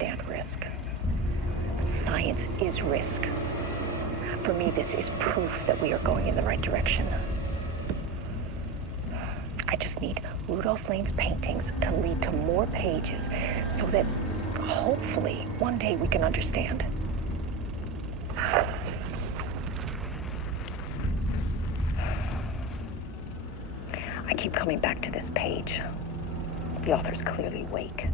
understand risk. But science is risk. For me, this is proof that we are going in the right direction. I just need Rudolph Lane's paintings to lead to more pages so that hopefully one day we can understand. I keep coming back to this page. The author's clearly awake.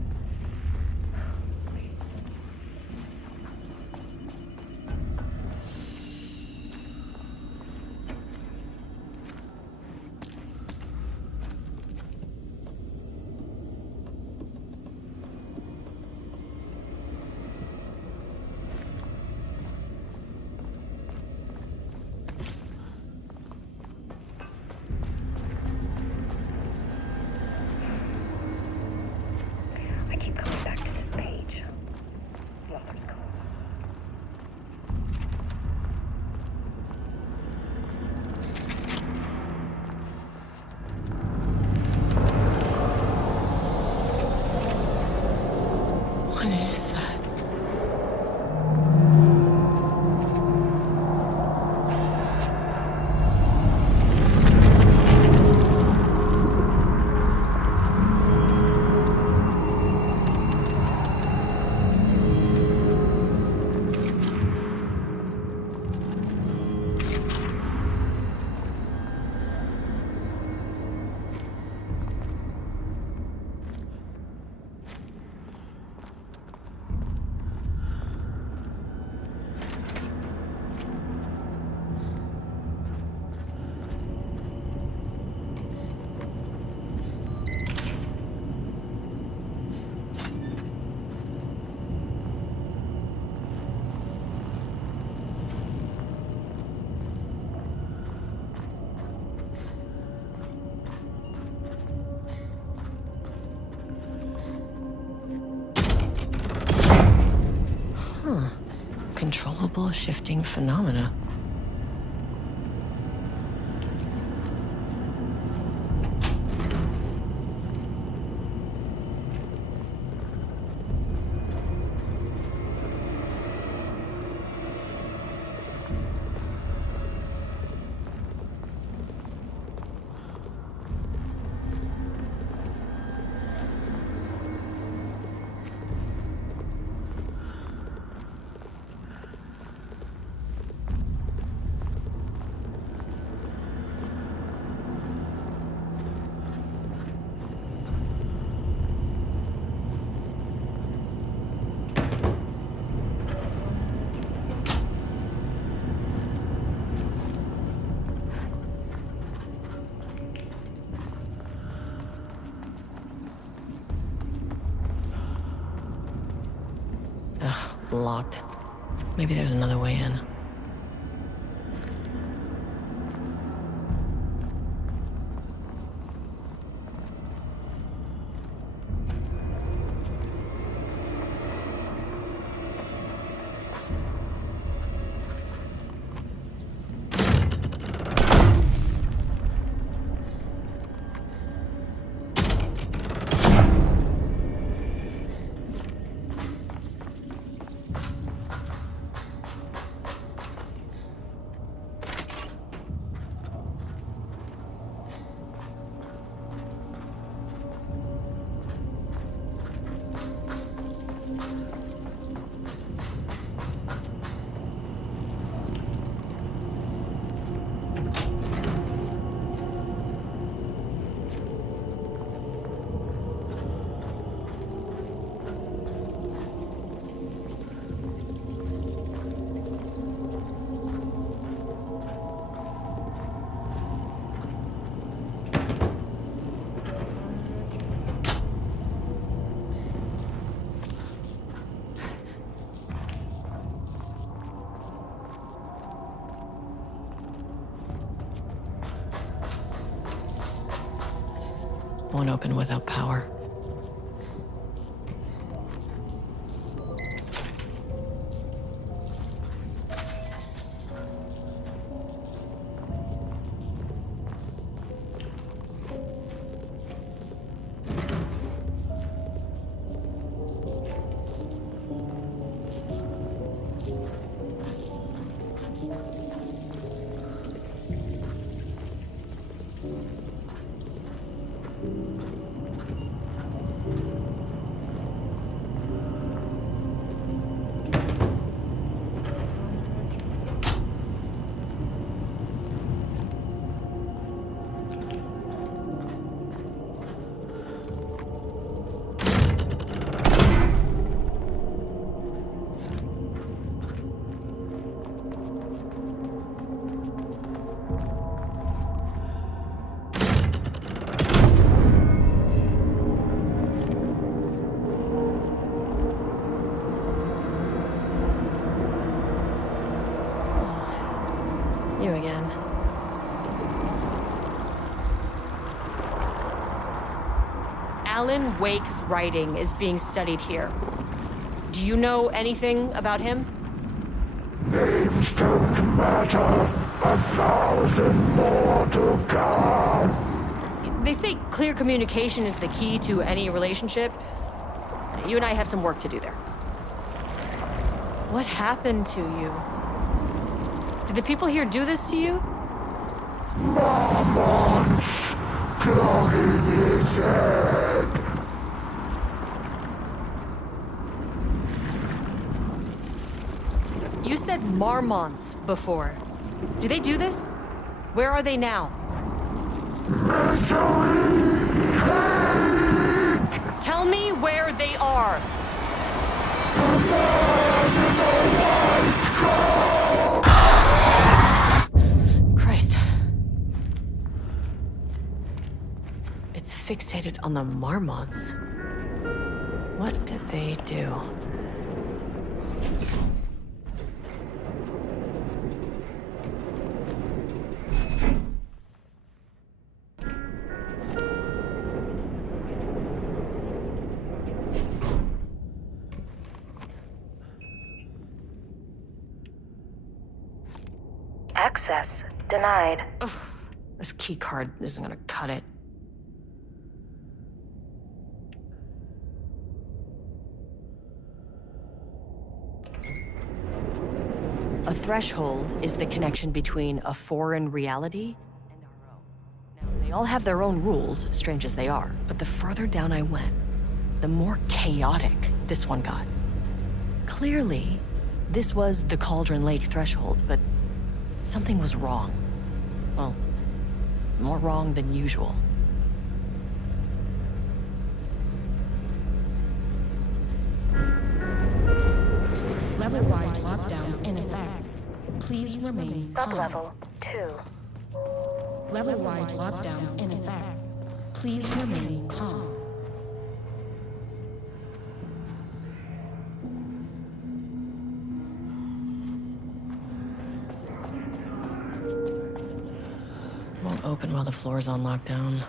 Controllable shifting phenomena. Locked. Maybe there's another way in. Won't open without power. Alan Wake's writing is being studied here. Do you know anything about him? Names don't matter. 1,000 more to come. They say clear communication is the key to any relationship. You and I have some work to do there. What happened to you? Did the people here do this to you? Mormons clogging his head. You said Marmonts before. Do they do this? Where are they now? Misery, hate. Tell me where they are. Christ. It's fixated on the Marmonts. What did they do? Access denied. Ugh, this key card isn't gonna cut it. A threshold is the connection between a foreign reality and our own. Now, they all have their own rules, strange as they are, but the further down I went, the more chaotic this one got. Clearly, this was the Cauldron Lake threshold, but something was wrong. Well, more wrong than usual. Level-wide lockdown in effect. Please remain calm. Sublevel 2. Level-wide lockdown in effect. Please remain calm. Won't open while the floor's on lockdown.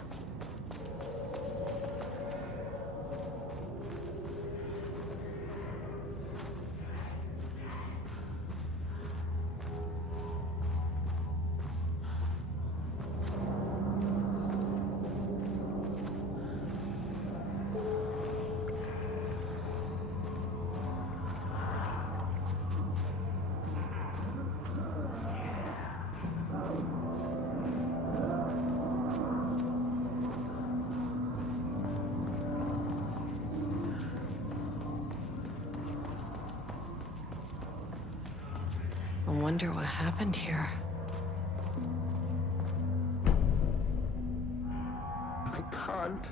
I wonder what happened here. I can't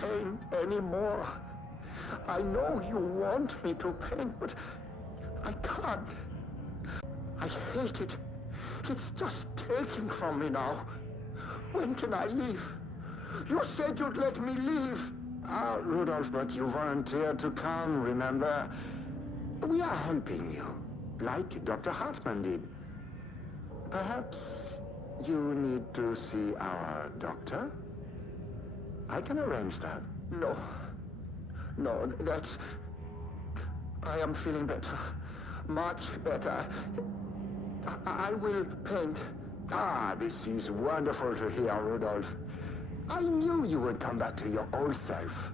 paint anymore. I know you want me to paint, but I can't. I hate it. It's just taking from me now. When can I leave? You said you'd let me leave. Ah, Rudolph, but you volunteered to come, remember? We are helping you, like Dr. Hartman did. Perhaps you need to see our doctor? I can arrange that. No. No, that's... I am feeling better. Much better. I will paint. Ah, this is wonderful to hear, Rudolph. I knew you would come back to your old self.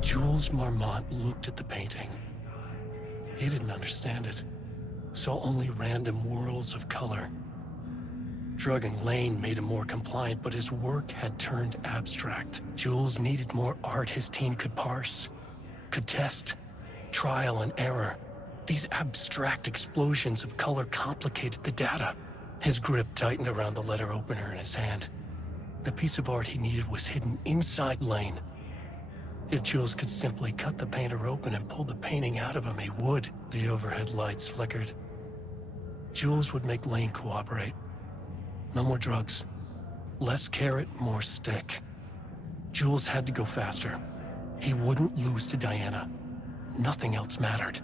Jules Marmont looked at the painting. He didn't understand it, saw only random whirls of color. Drugging Lane made him more compliant, but his work had turned abstract. Jules needed more art his team could parse, could test. Trial and error. These abstract explosions of color complicated the data. His grip tightened around the letter opener in his hand. The piece of art he needed was hidden inside Lane. If Jules could simply cut the painter open and pull the painting out of him, he would. The overhead lights flickered. Jules would make Lane cooperate. No more drugs. Less carrot, more stick. Jules had to go faster. He wouldn't lose to Diana. Nothing else mattered.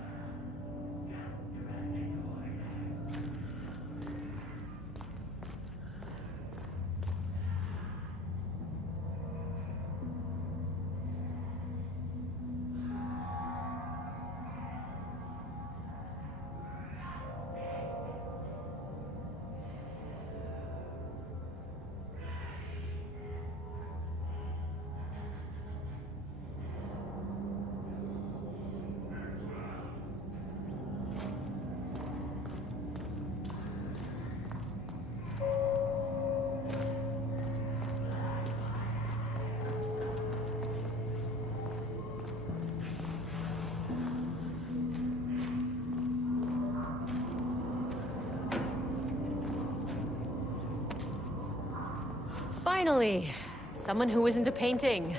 Finally, someone who isn't a painting.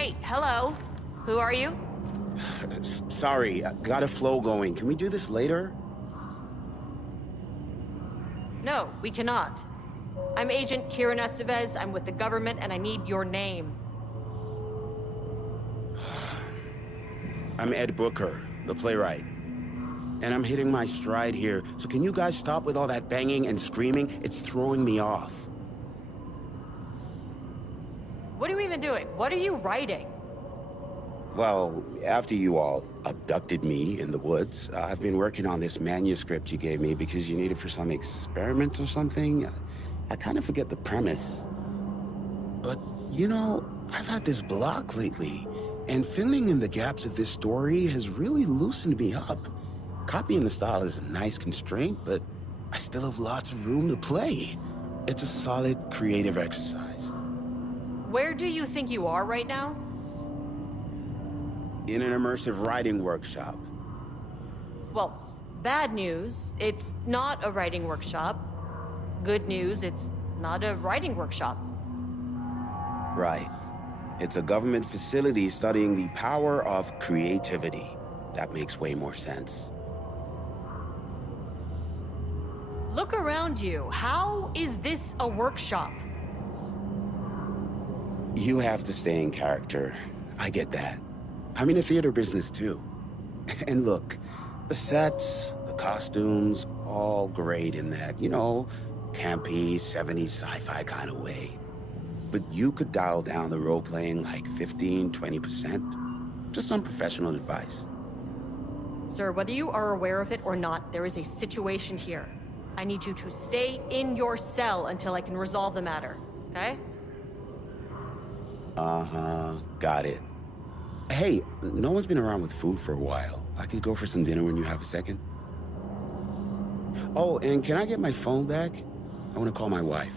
Hey, hello. Who are you? Sorry, got a flow going. Can we do this later? No, we cannot. I'm Agent Kieran Estevez. I'm with the government, and I need your name. I'm Ed Booker, the playwright. And I'm hitting my stride here, so can you guys stop with all that banging and screaming? It's throwing me off. What are you even doing? What are you writing? Well, after you all abducted me in the woods, I've been working on this manuscript you gave me because you need it for some experiment or something. I kind of forget the premise. But, you know, I've had this block lately, and filling in the gaps of this story has really loosened me up. Copying the style is a nice constraint, but I still have lots of room to play. It's a solid creative exercise. Where do you think you are right now? In an immersive writing workshop. Well, Bad news, it's not a writing workshop. Good news, it's not a writing workshop. Right. It's a government facility studying the power of creativity. That makes way more sense. Look around you. How is this a workshop? You have to stay in character. I get that. I'm in the theater business too. And look, the sets, the costumes, all great in that, campy, 70s sci-fi kind of way. But you could dial down the role-playing like 15, 20%. Just some professional advice. Sir, whether you are aware of it or not, there is a situation here. I need you to stay in your cell until I can resolve the matter, okay? Uh-huh, got it. Hey, no one's been around with food for a while. I could go for some dinner when you have a second. Oh, and can I get my phone back? I want to call my wife.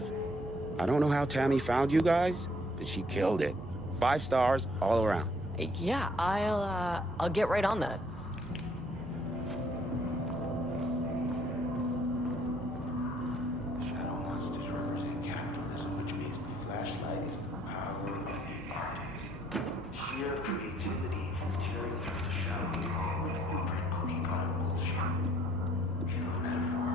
I don't know how Tammy found you guys, but she killed it. 5 stars all around. Yeah, I'll get right on that. Shadow monsters represent capitalism, which means the flashlight is the power of the artist. Sheer creativity tearing through the shadowy Hollywood blueprint cookie cutter bullshit. Feel the metaphor?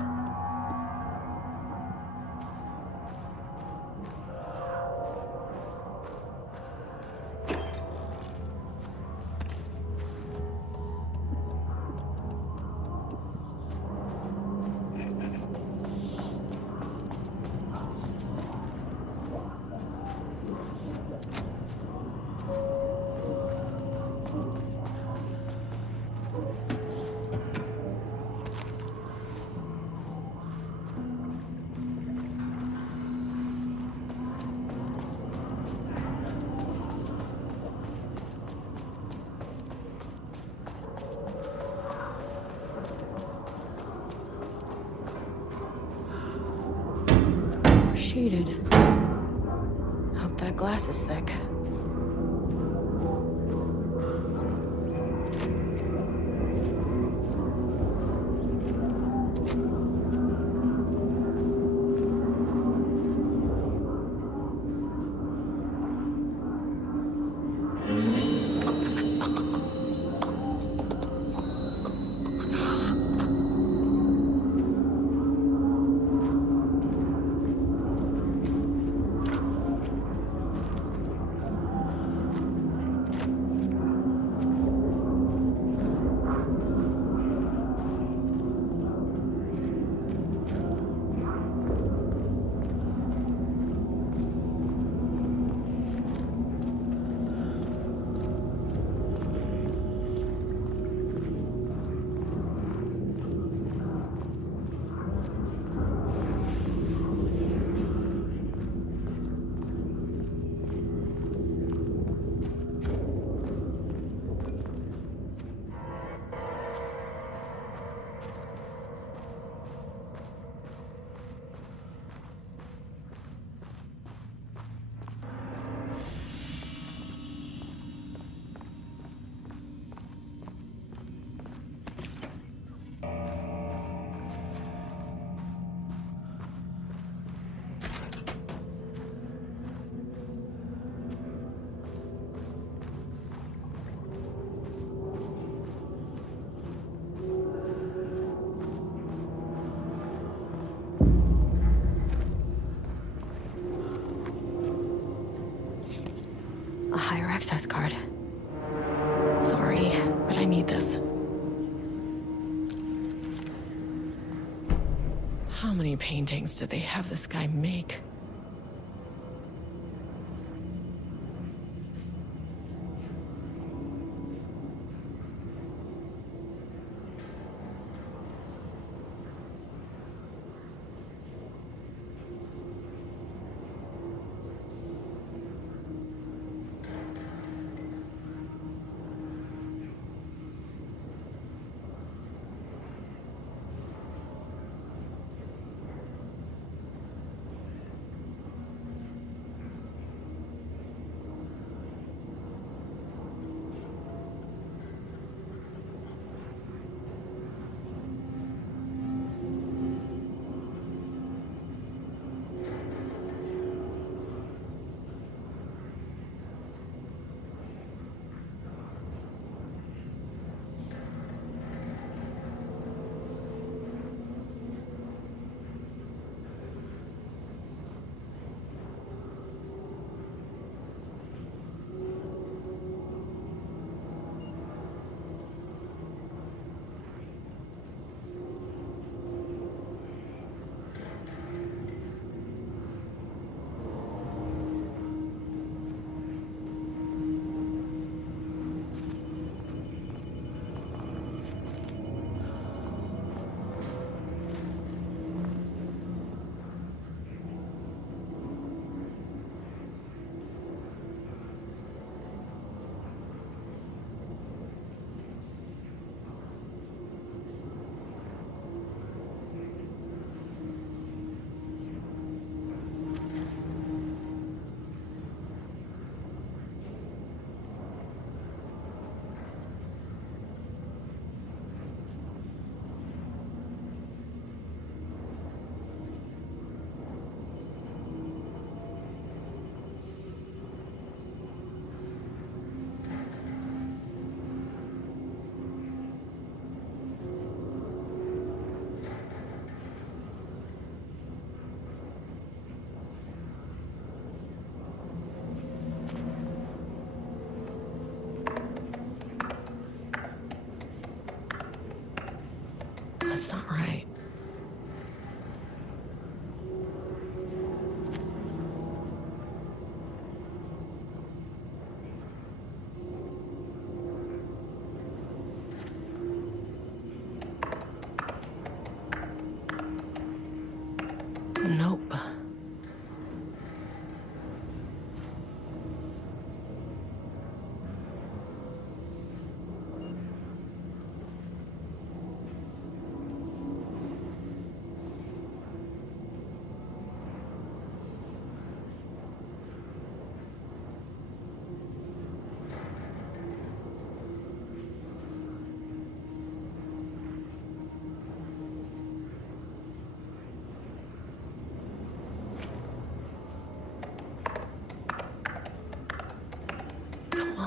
Shaded. Hope that glass is thick. A higher access card. Sorry, but I need this. How many paintings did they have this guy make?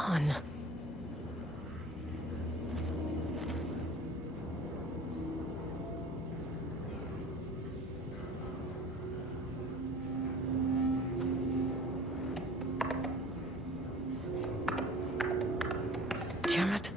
on? Damn it.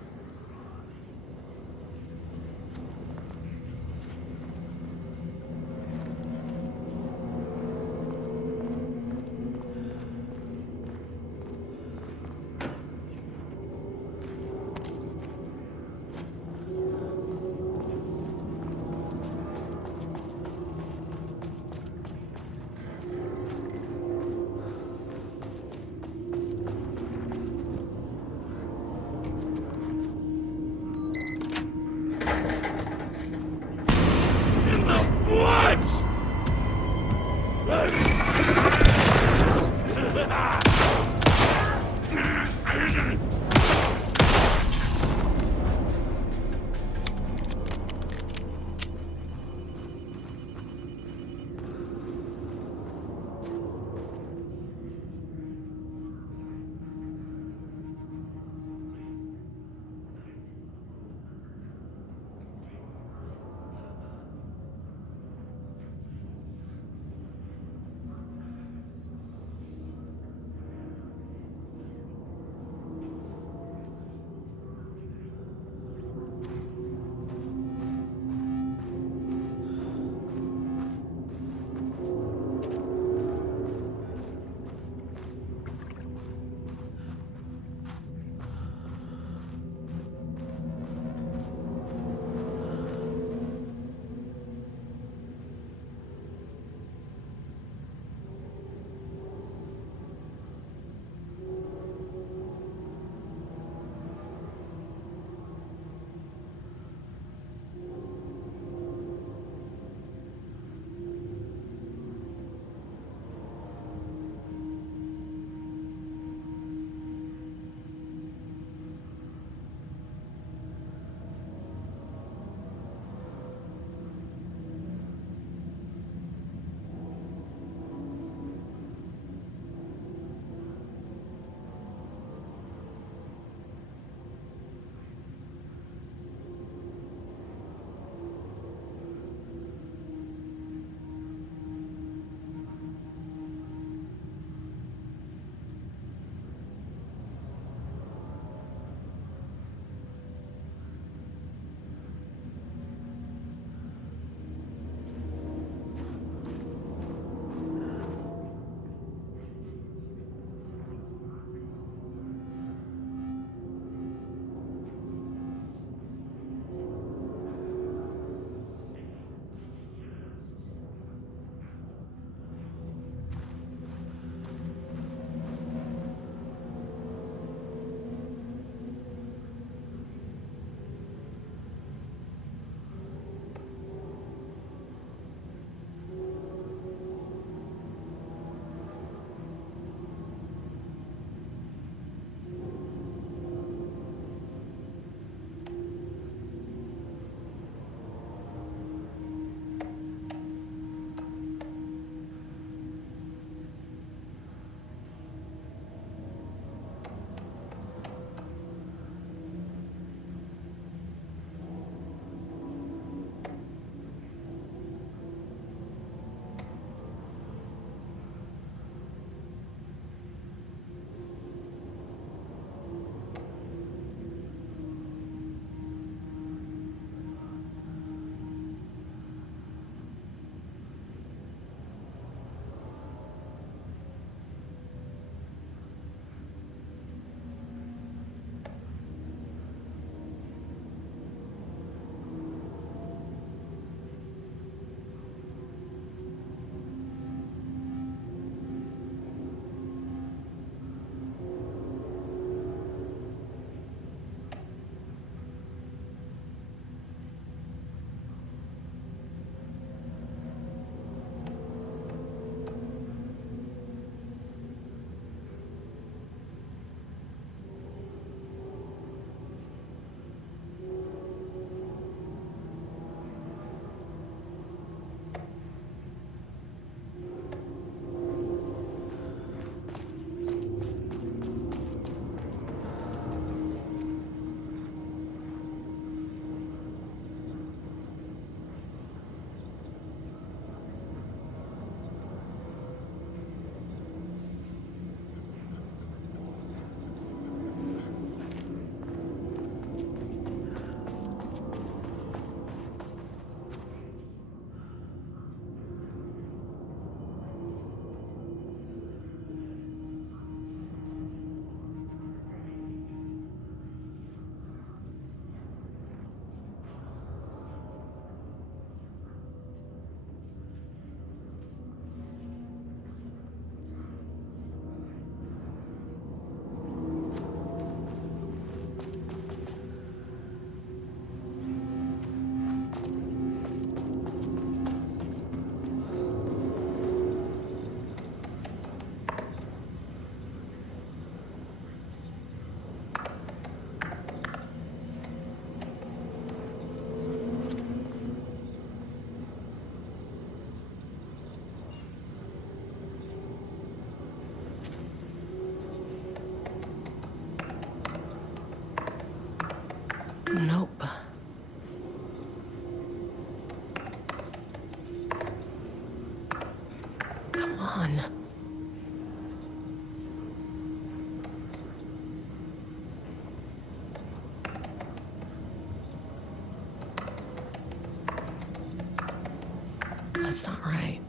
That's not right.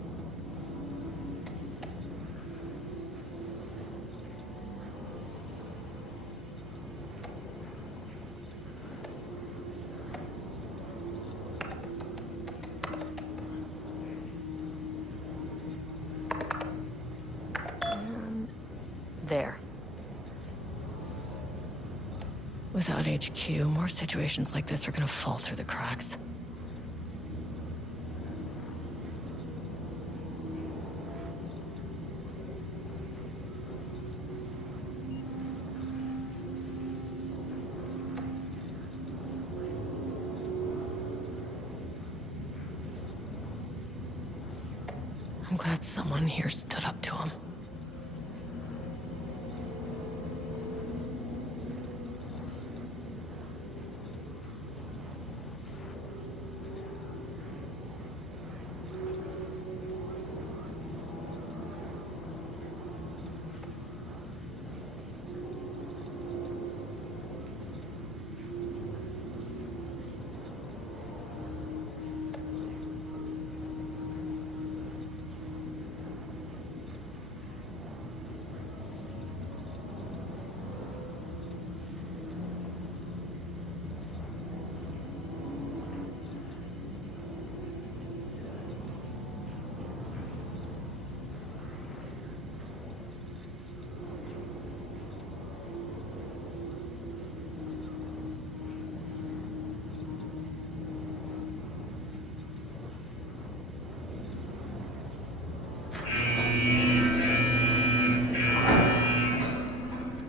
There. Without HQ, more situations like this are gonna fall through the cracks. I'm glad someone here stood up to him.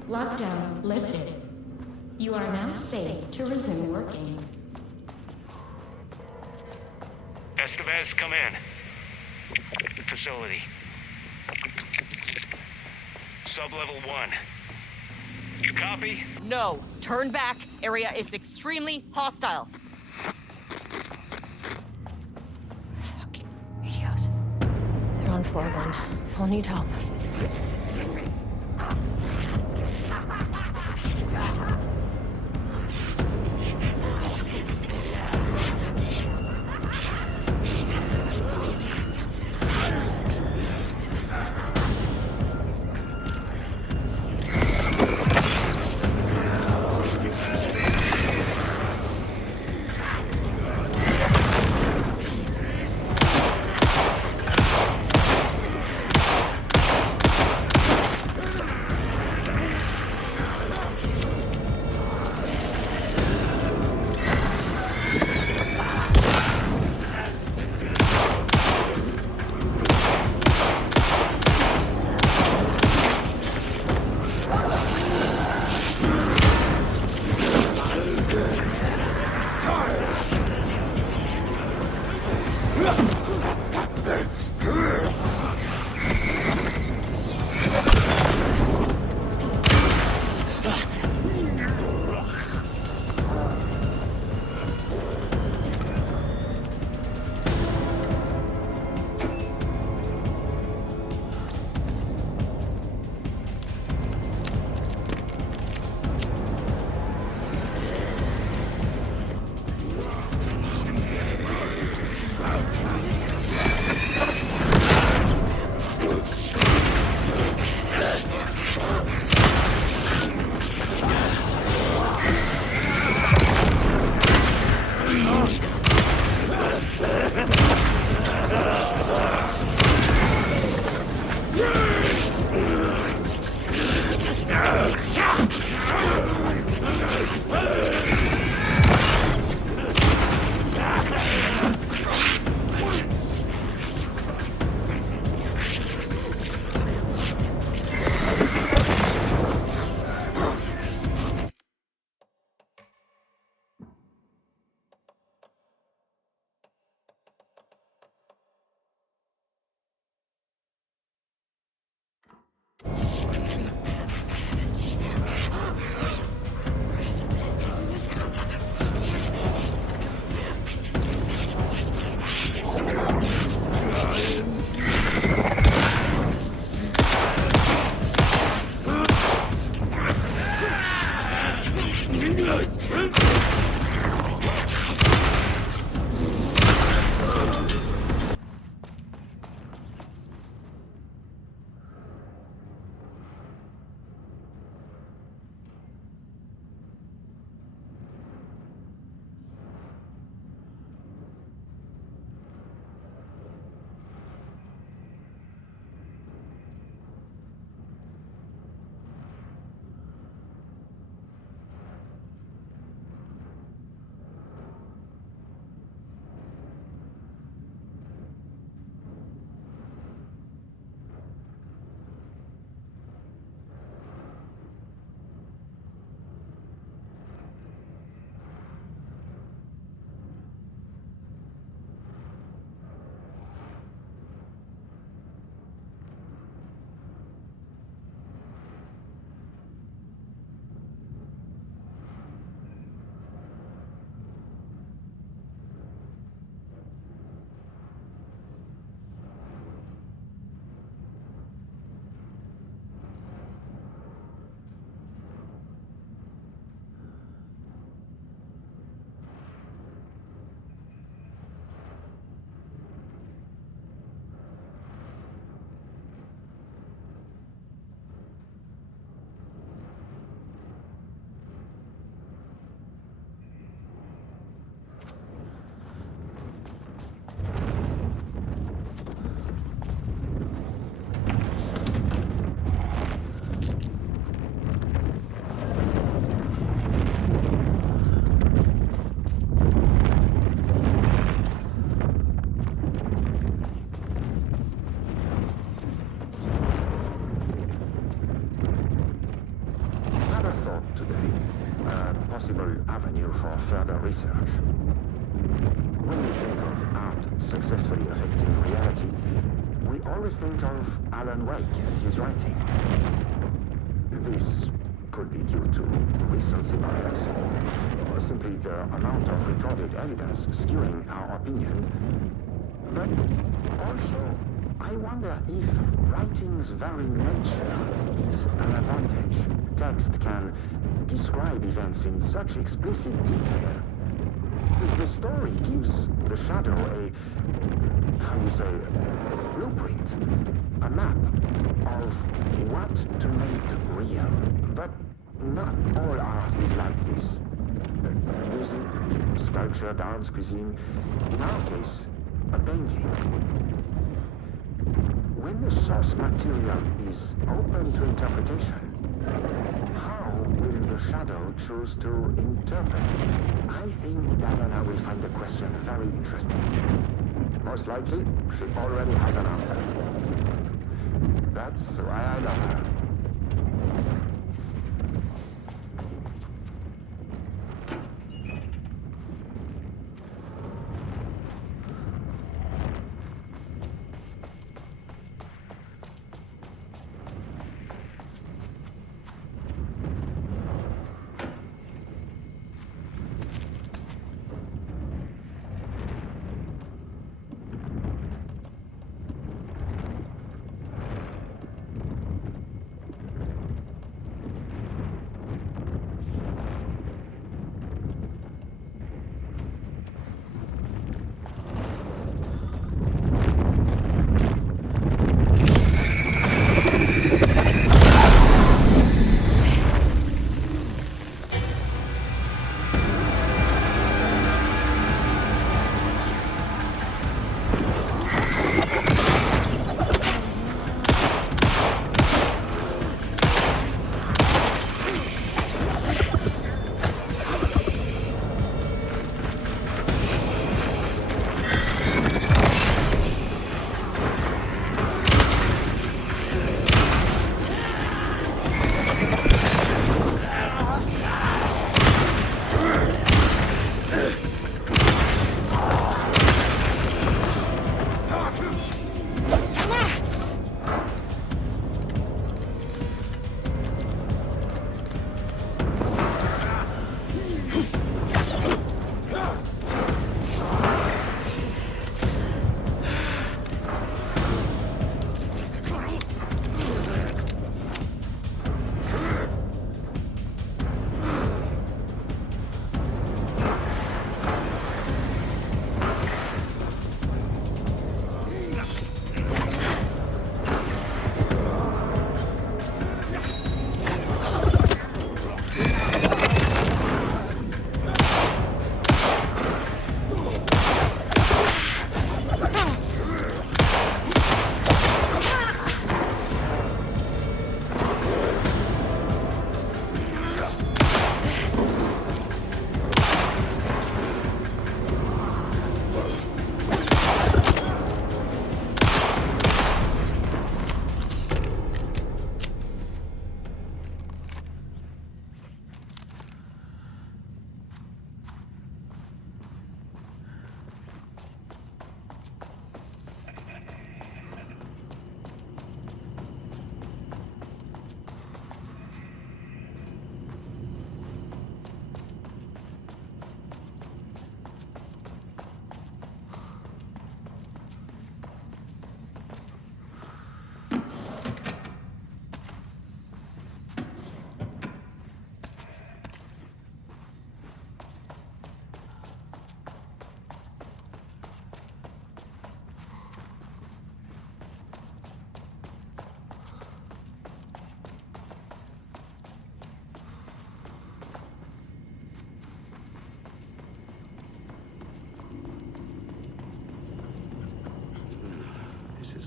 Lockdown lifted. You are now safe to resume working. Estevez, come in. Facility. Sub-level 1. You copy? No. Turn back. Area is extremely hostile. Fucking radios. They're on floor 1. I'll need help. explored today, a possible avenue for further research. When we think of art successfully affecting reality, we always think of Alan Wake and his writing. This could be due to recency bias, or simply the amount of recorded evidence skewing our opinion. But also, I wonder if writing's very nature is an advantage. Text can describe events in such explicit detail. If the story gives the shadow a, how you say, blueprint, a map of what to make real. But not all art is like this. Music, sculpture, dance, cuisine. In our case, a painting. When the source material is open to interpretation, how will the shadow choose to interpret it? I think Diana will find the question very interesting. Most likely, she already has an answer. That's why I love her.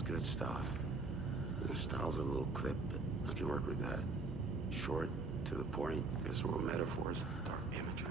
Good stuff. The style's a little clipped, but I can work with that. Short, to the point, visceral metaphors, dark imagery.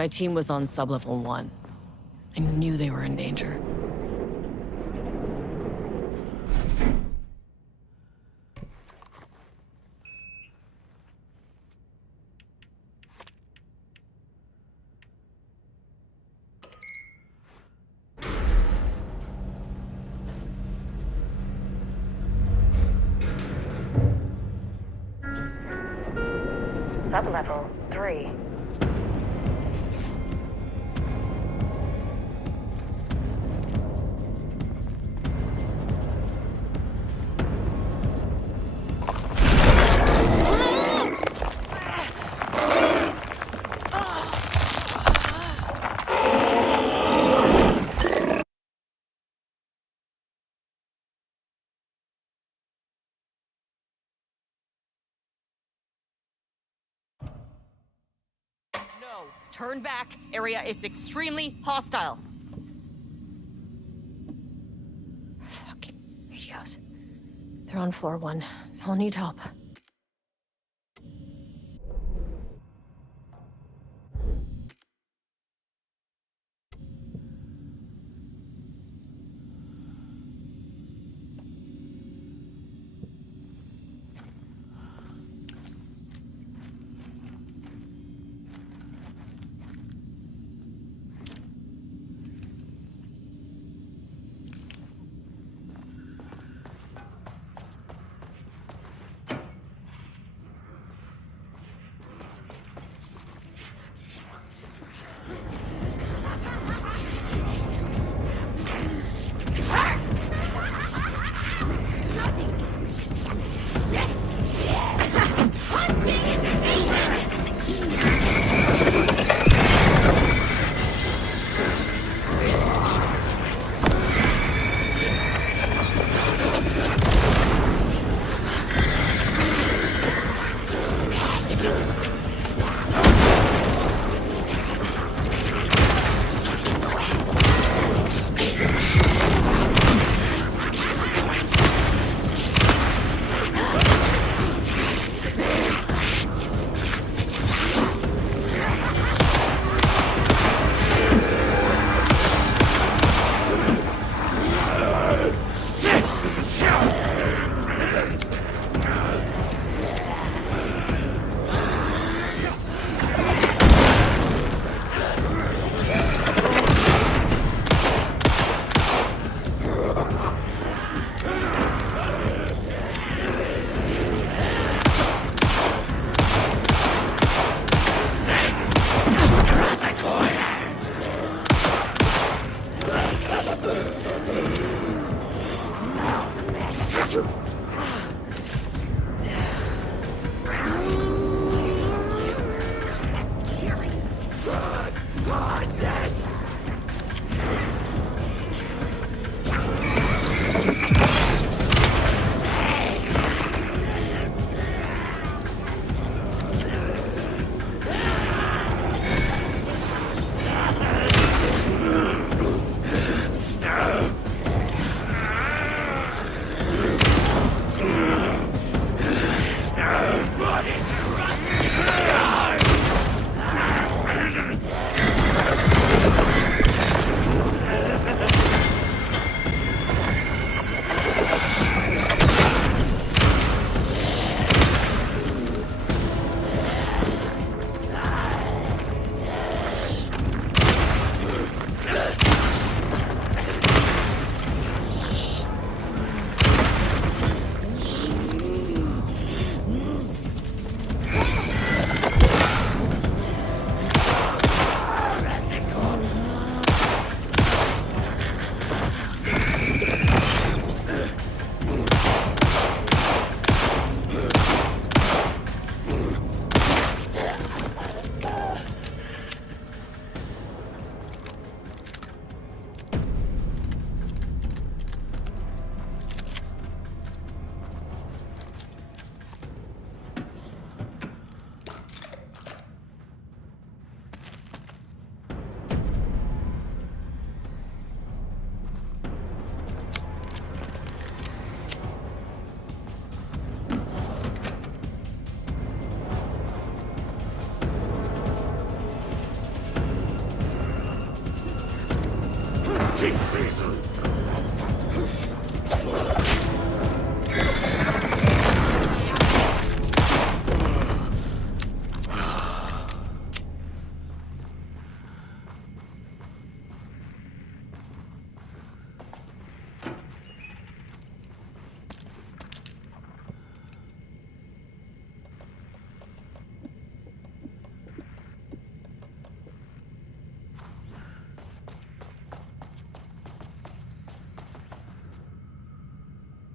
My team was on sublevel 1. I knew they were in danger. Sublevel 3. No, turn back. Area is extremely hostile. Fucking radios. They're on floor 1. I'll need help. hunting season!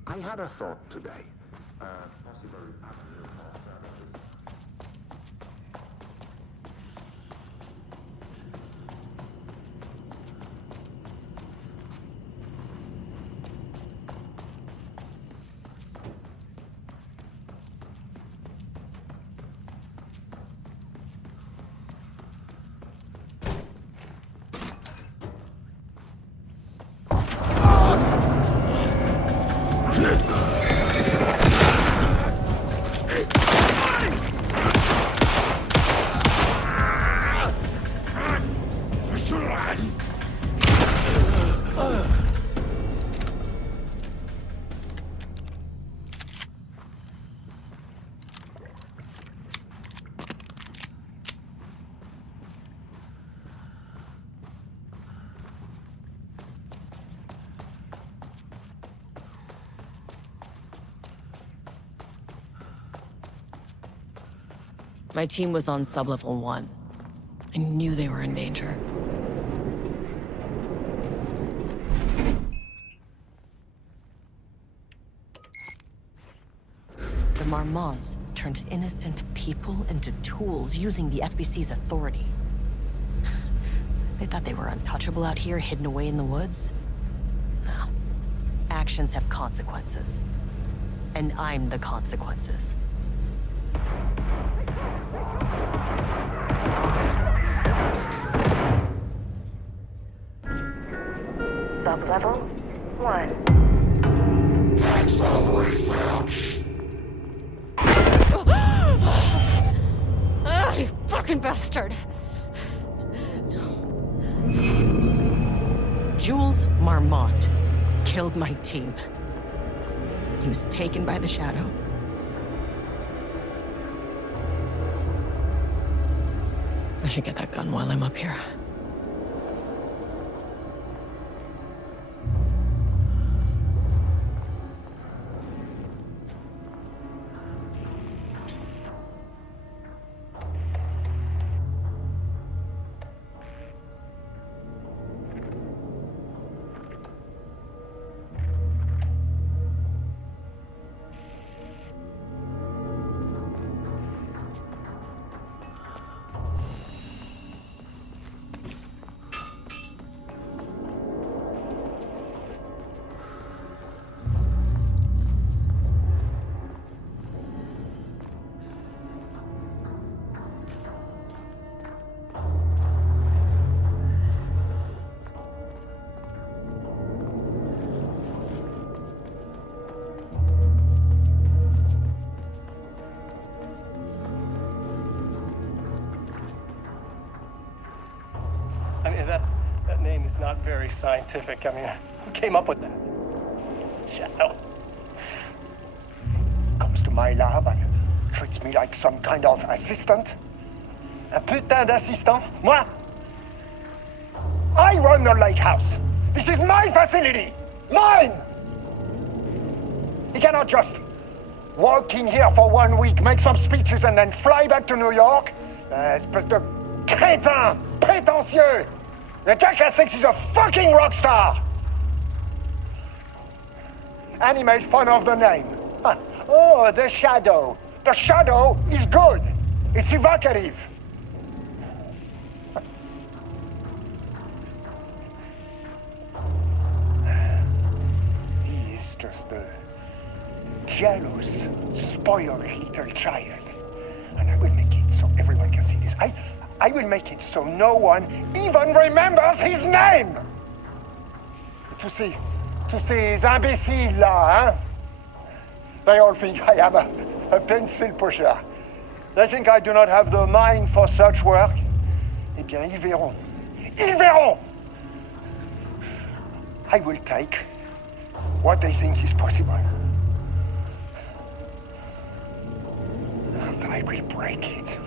I had a thought today. Possible avenue for services. My team was on sublevel 1. I knew they were in danger. The Marmonts turned innocent people into tools using the FBC's authority. They thought they were untouchable out here, hidden away in the woods? No. Actions have consequences. And I'm the consequences. Sublevel 1. Ah, you fucking bastard! Jules Marmont killed my team. He was taken by the Shadow. I should get that gun while I'm up here. I mean, that name is not very scientific. I mean, who came up with that? Shadow. Comes to my lab and treats me like some kind of assistant. Un putain d'assistant? Moi? I run the lake house. This is my facility. Mine! He cannot just walk in here for 1 week, make some speeches and then fly back to New York. Espèce de crétin, prétentieux. The jackass thinks he's a fucking rock star. And he made fun of the name. Oh, the Shadow. The Shadow is good. It's evocative. He is just a jealous, spoiled little child. And I will make it so everyone can see this. I will make it so no one even remembers his name. Tous ces imbéciles là, hein? They all think I am a pencil pusher. They think I do not have the mind for such work. Eh bien, ils verront. Ils verront! I will take what they think is possible. And I will break it.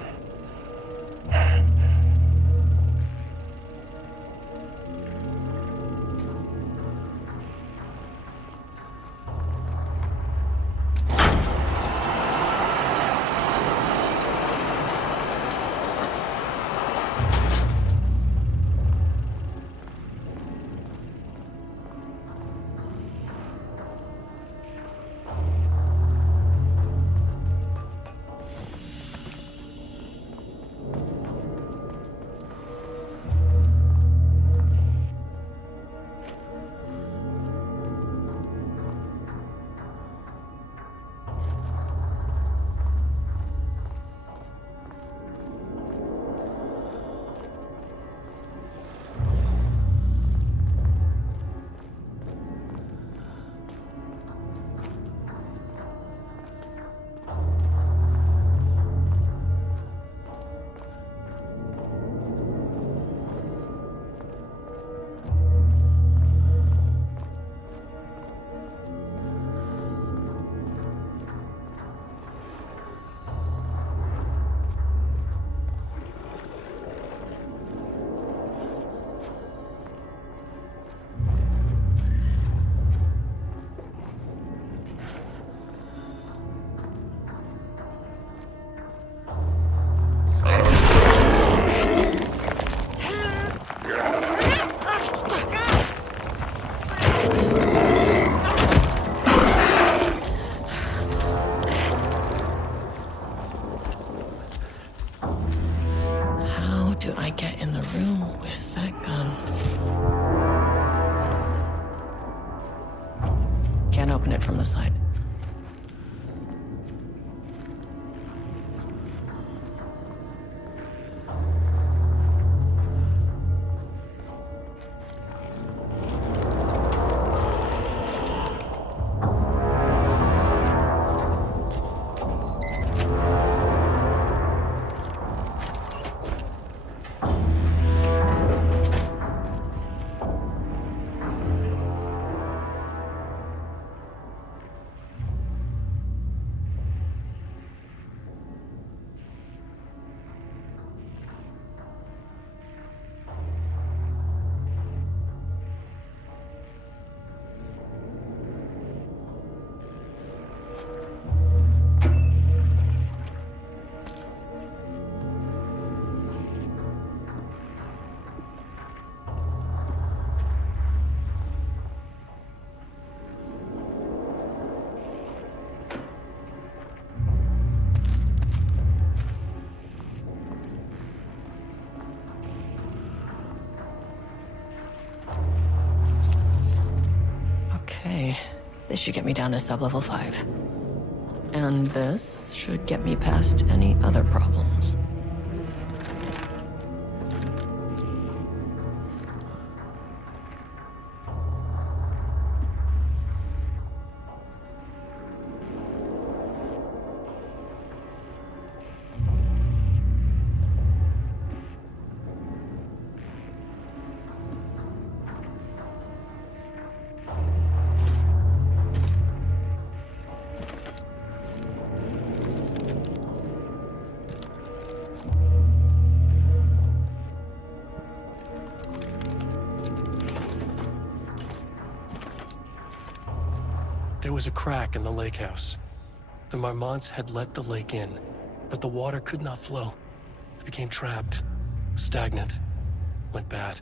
How do I get in the room with that gun? Can't open it from the side. Okay, this should get me down to sub-level 5. And this should get me past any other problems. There was a crack in the lake house. The Marmonts had let the lake in, but the water could not flow. It became trapped, stagnant, went bad.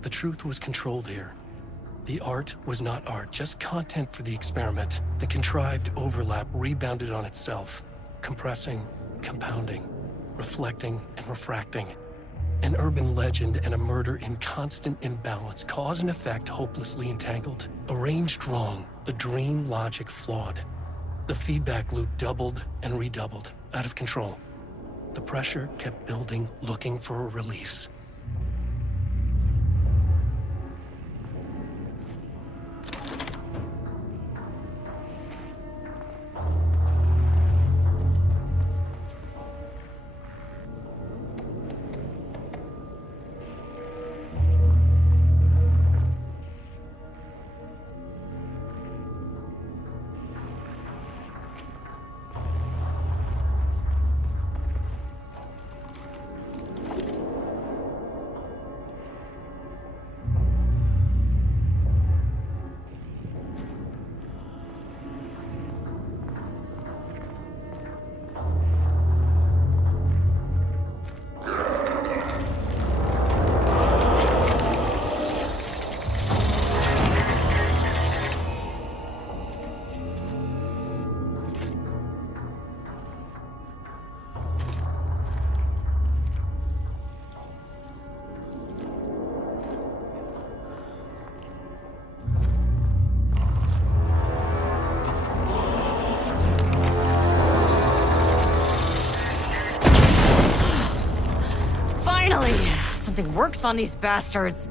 The truth was controlled here. The art was not art, just content for the experiment. The contrived overlap rebounded on itself, compressing, compounding, reflecting and refracting. An urban legend and a murder in constant imbalance, cause and effect hopelessly entangled. Arranged wrong, the dream logic flawed. The feedback loop doubled and redoubled, out of control. The pressure kept building, looking for a release. something works on these bastards.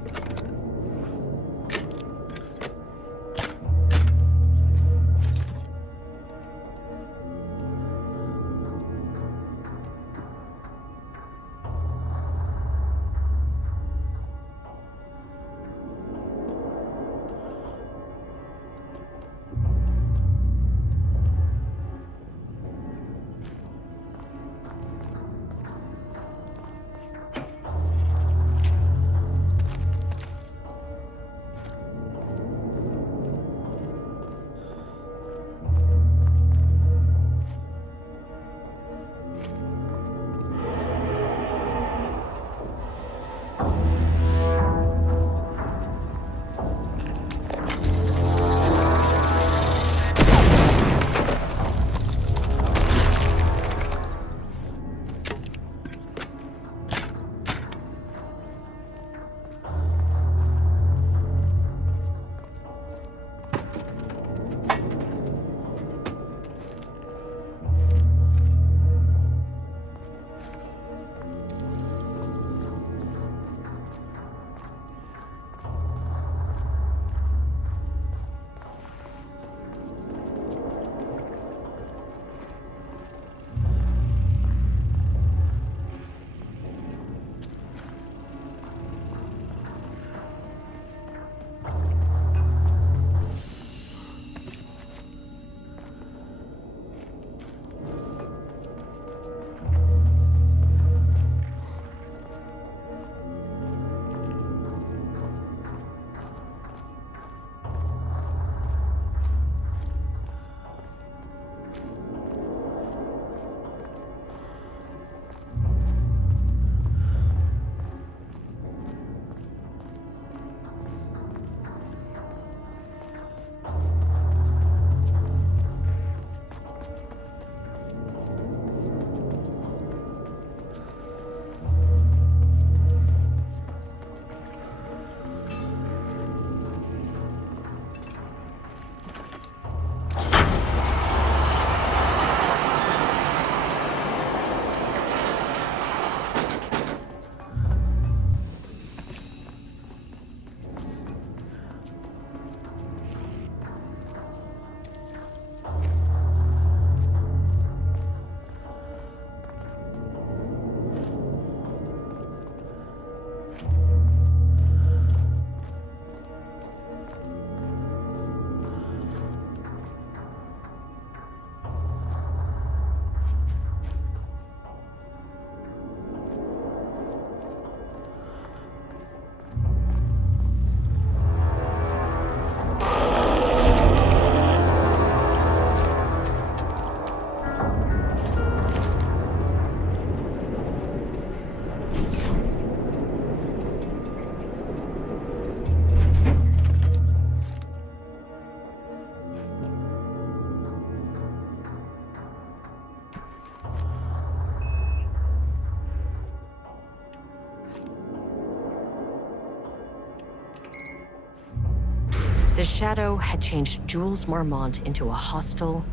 The Shadow had changed Jules Marmont into a hostile,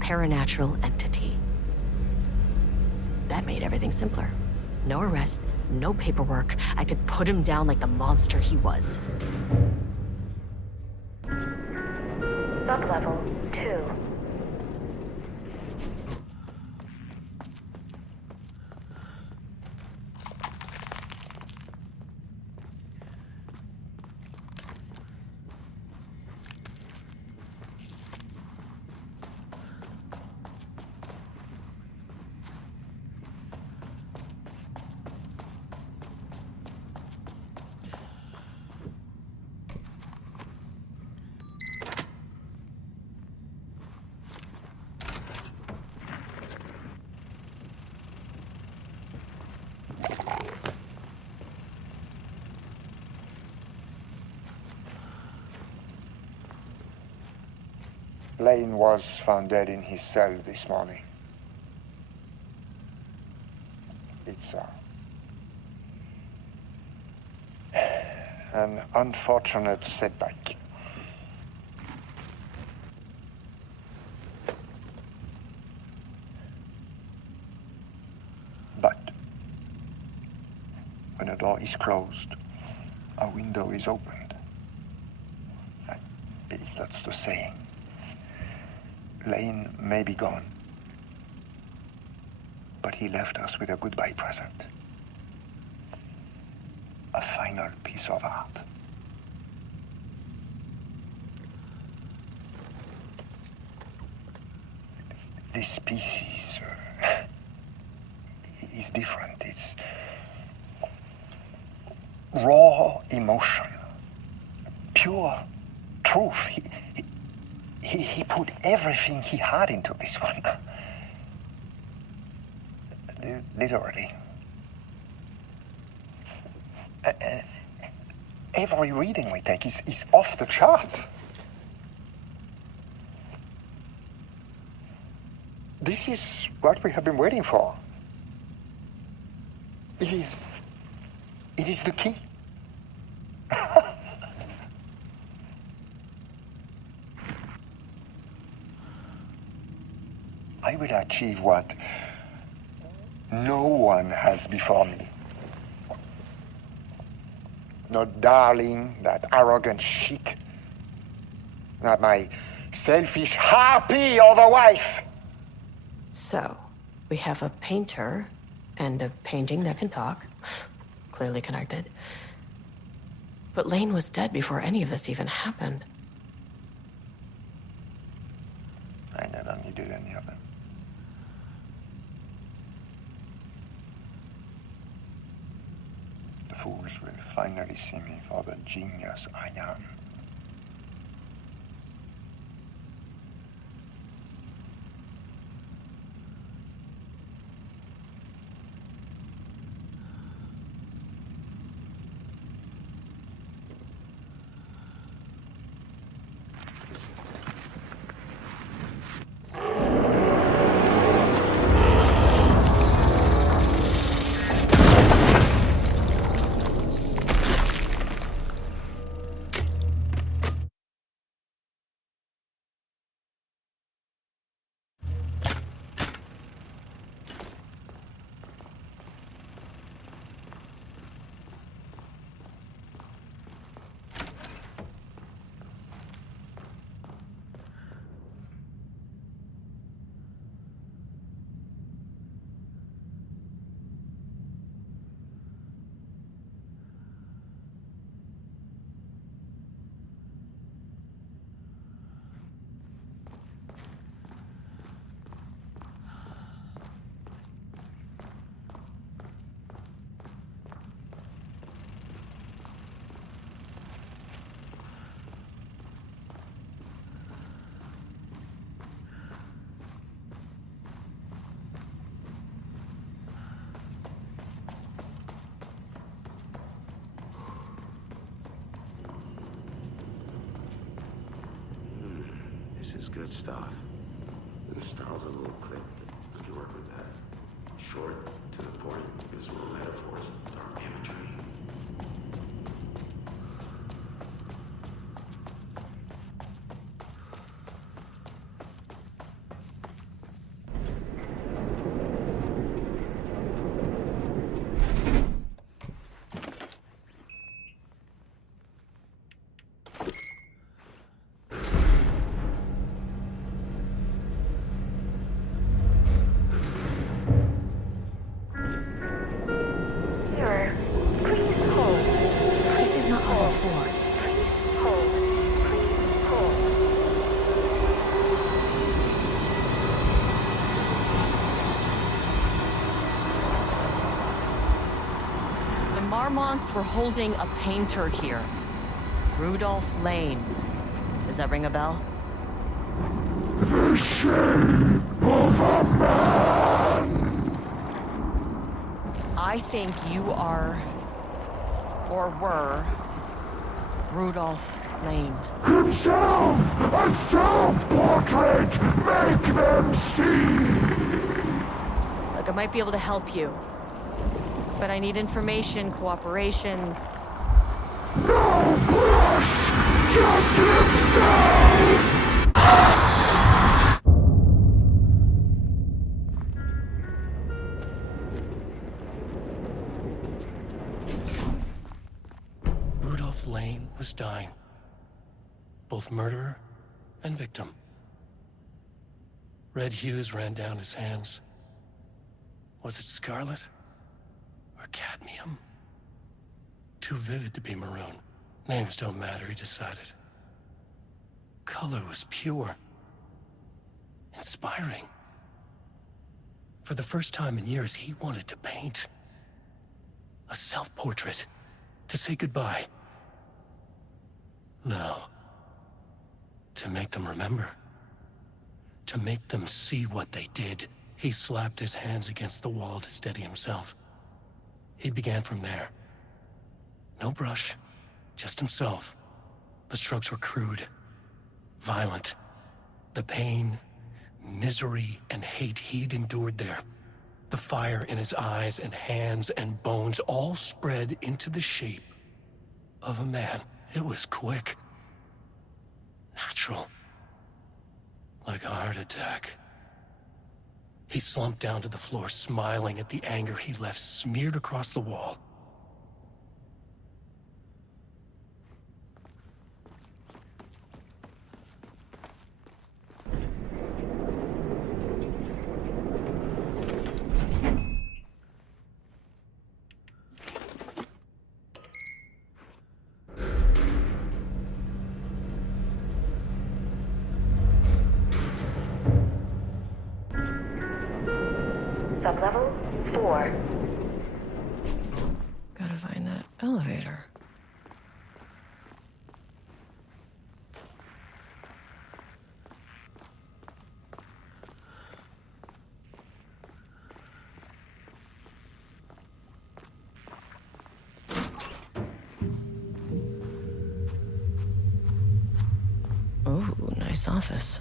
paranatural entity. That made everything simpler. No arrest, no paperwork. I could put him down like the monster he was. Sublevel 2. Lane was found dead in his cell this morning. It's an unfortunate setback. But another door is closed, a window is opened. I believe that's the saying. Lane may be gone, but he left us with a goodbye present. A final piece of art. This piece is different. It's raw emotion, pure truth. He put everything he had into this one. Literally. Every reading we take is off the charts. This is what we have been waiting for. It is the key. I will achieve what no one has before me. Not darling, that arrogant shit. Not my selfish harpy or the wife. So, we have a painter and a painting that can talk. Clearly connected. But Lane was dead before any of this even happened. I never needed any of them. The fools will finally see me for the genius I am. This is good stuff. New style's a little clip. I can work with that. Short, to the point, visual metaphors, dark imagery. Marmonts were holding a painter here. Rudolph Lane. Does that ring a bell? The shape of a man! I think you are, or were, Rudolph Lane. Himself! A self-portrait! Make them see! Look, I might be able to help you. But I need information, cooperation. No brush! Just himself! both murderer and victim. Red hues ran down his hands. Was it scarlet or cadmium? Too vivid to be maroon. Names don't matter, he decided. Color was pure. Inspiring. For the first time in years, he wanted to paint. A self-portrait. To say goodbye. No. To make them remember. To make them see what they did. He slapped his hands against the wall to steady himself. He began from there. No brush, just himself. The strokes were crude, violent. The pain, misery, and hate he'd endured there. The fire in his eyes and hands and bones all spread into the shape of a man. It was quick. Natural. Like a heart attack. He slumped down to the floor, smiling at the anger he left smeared across the wall. Sublevel 4. Gotta find that elevator. Ooh, nice office.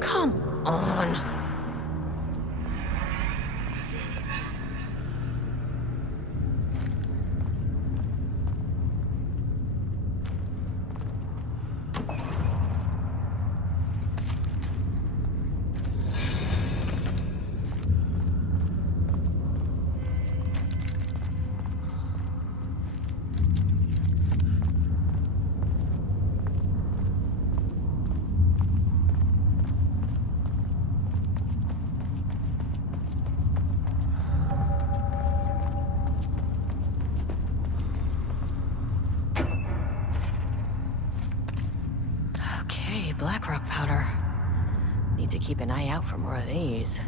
Come on. Blackrock powder. Need to keep an eye out for more of these.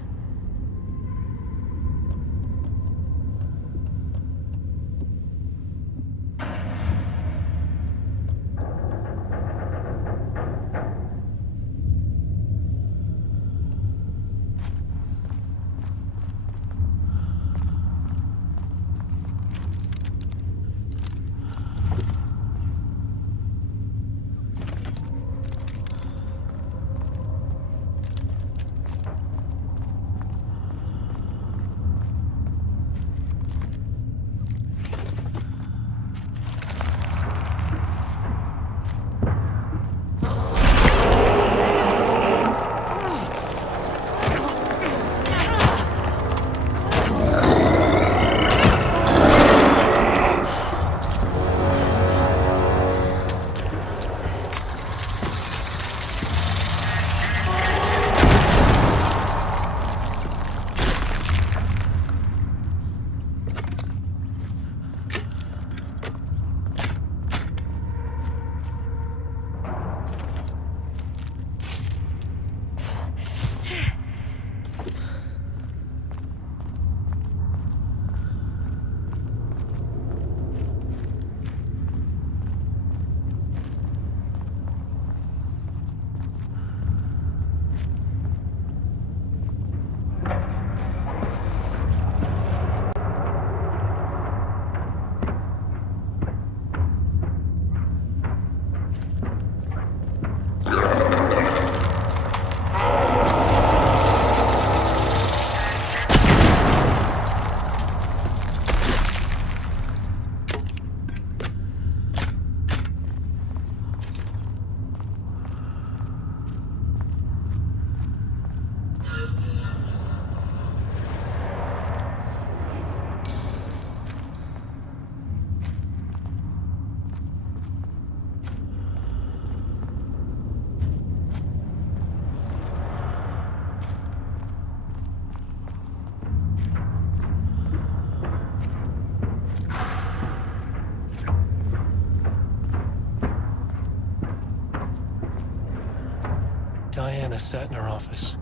Diana sat in her office.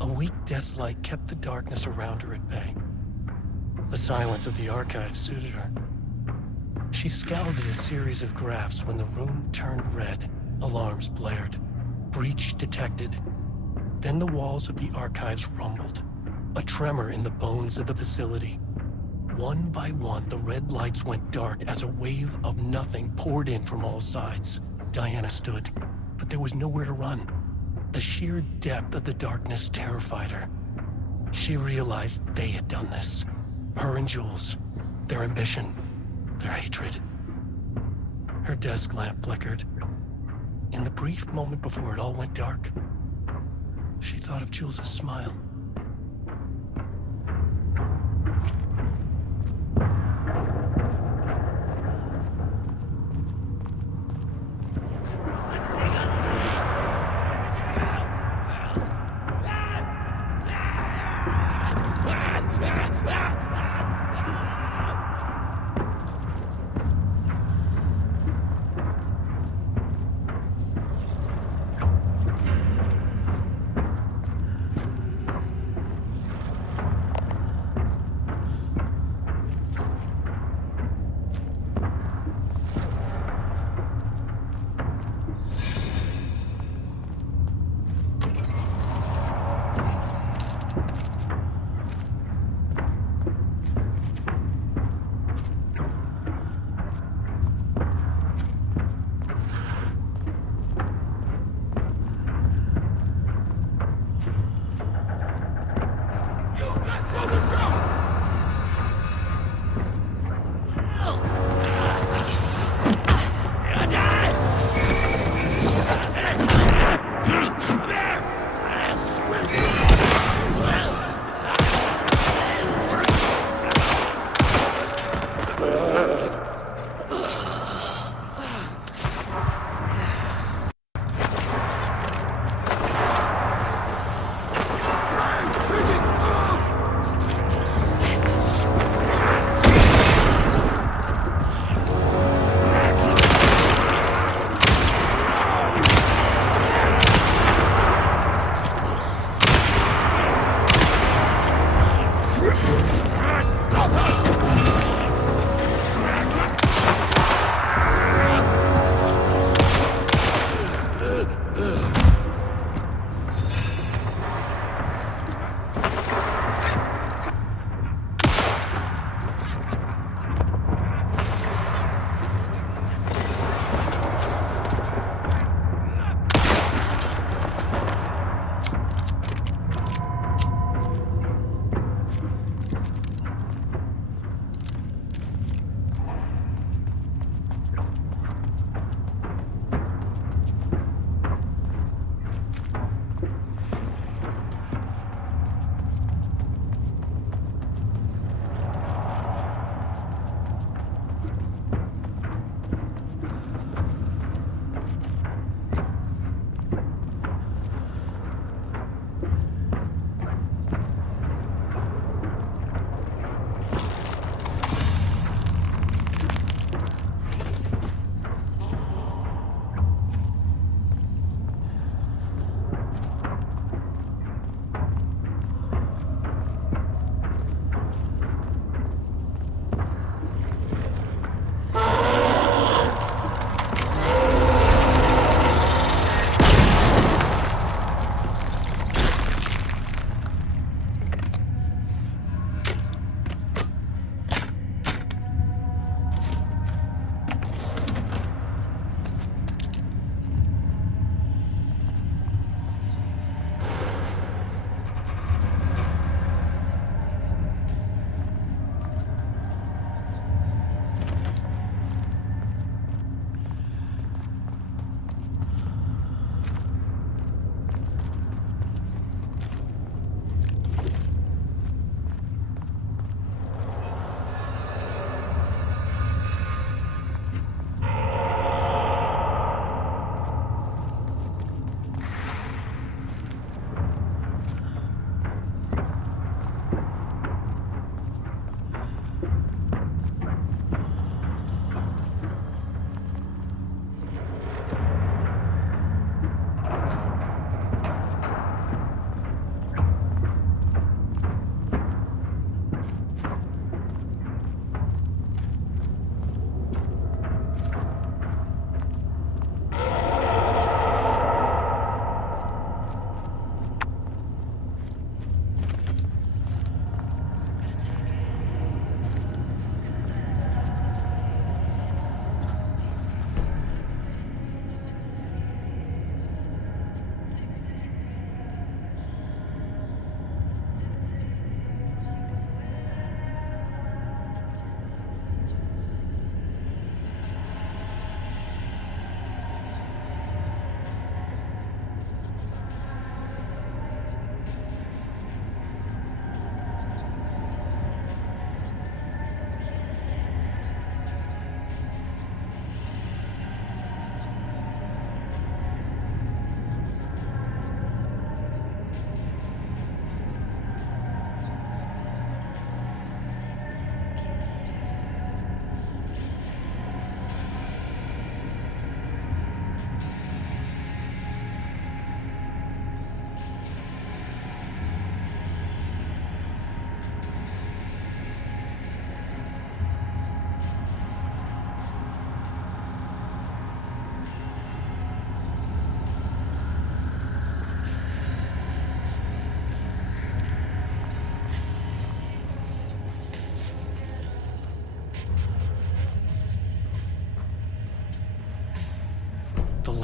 A weak desk light kept the darkness around her at bay. The silence of the archive suited her. She scowled at a series of graphs when the room turned red. Alarms blared. Breach detected. Then the walls of the archives rumbled. A tremor in the bones of the facility. One by one, the red lights went dark as a wave of nothing poured in from all sides. Diana stood, but there was nowhere to run. The sheer depth of the darkness terrified her. She realized they had done this. Her and Jules. Their ambition. Their hatred. Her desk lamp flickered. In the brief moment before it all went dark, she thought of Jules' smile.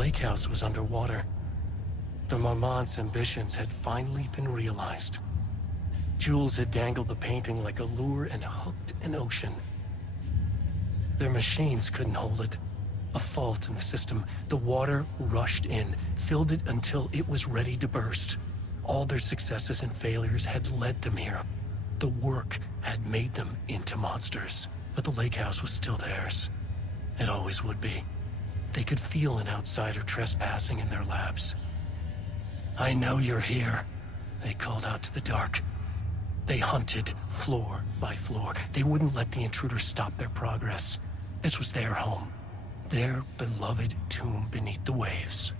lake house was underwater. The Marmont's ambitions had finally been realized. Jules had dangled the painting like a lure and hooked an ocean. Their machines couldn't hold it. A fault in the system. The water rushed in, filled it until it was ready to burst. All their successes and failures had led them here. The work had made them into monsters. But the lake house was still theirs. It always would be. They could feel an outsider trespassing in their labs. "I know you're here," they called out to the dark. They hunted floor by floor. They wouldn't let the intruders stop their progress. This was their home. Their beloved tomb beneath the waves.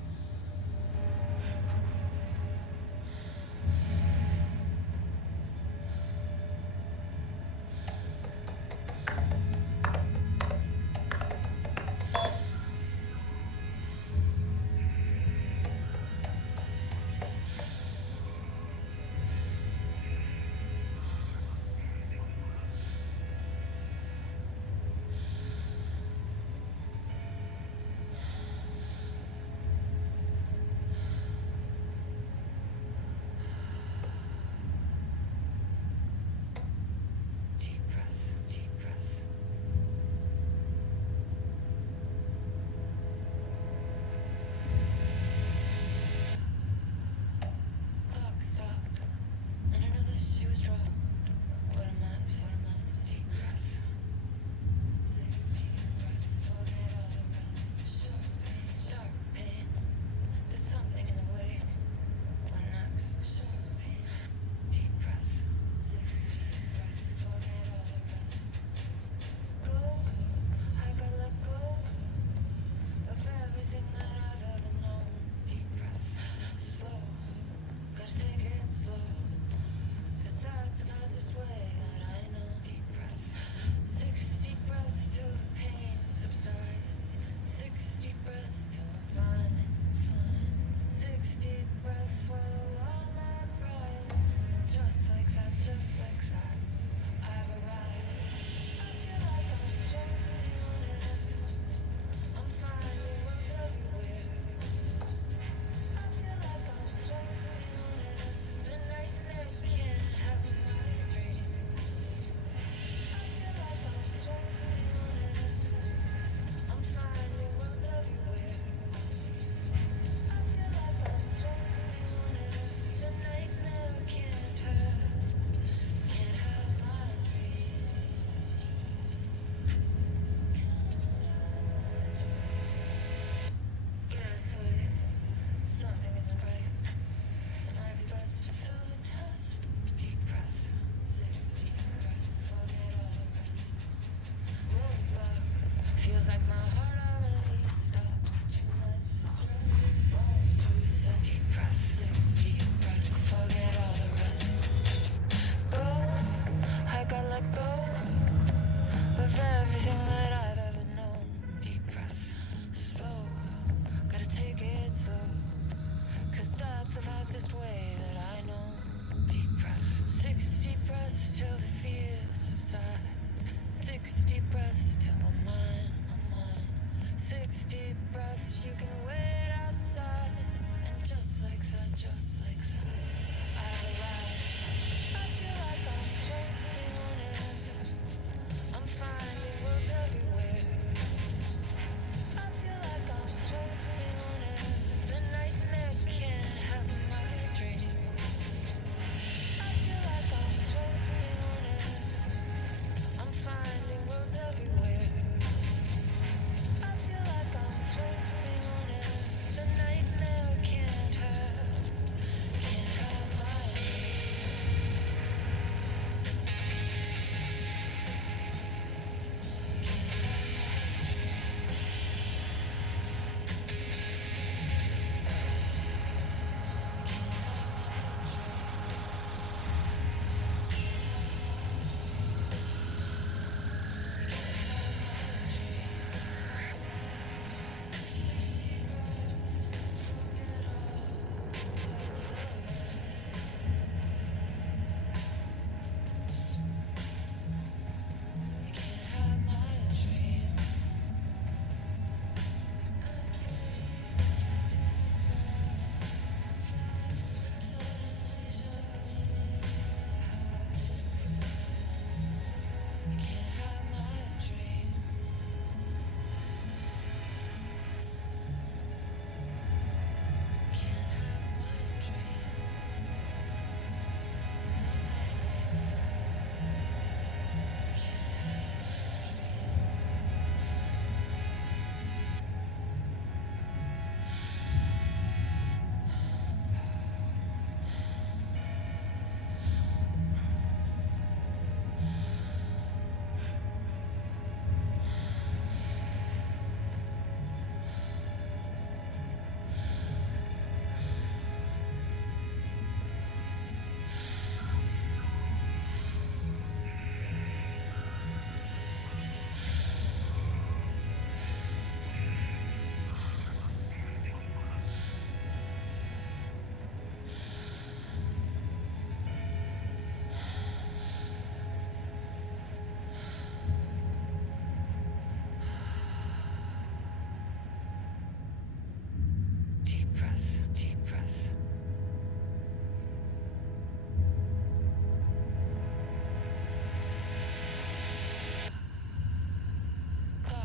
Feels like my heart already stopped. Too much stress. Suicide, deep breath, 6 deep breaths, forget all the rest. Go, I gotta let go of everything that I've ever known. Deep breaths, slow, gotta take it slow, 'cause that's the fastest way that I know. Deep breaths, 6 deep breaths till the fear subsides. 6 deep breaths till I'm mine. 6 deep breaths, you can wait outside. And just like that, I've arrived. I feel like I'm floating on air. I'm finding worlds everywhere. I feel like I'm floating on air. The nightmare can't have my dream. I feel like I'm floating on air. I'm finding worlds everywhere. I feel like I'm floating on air.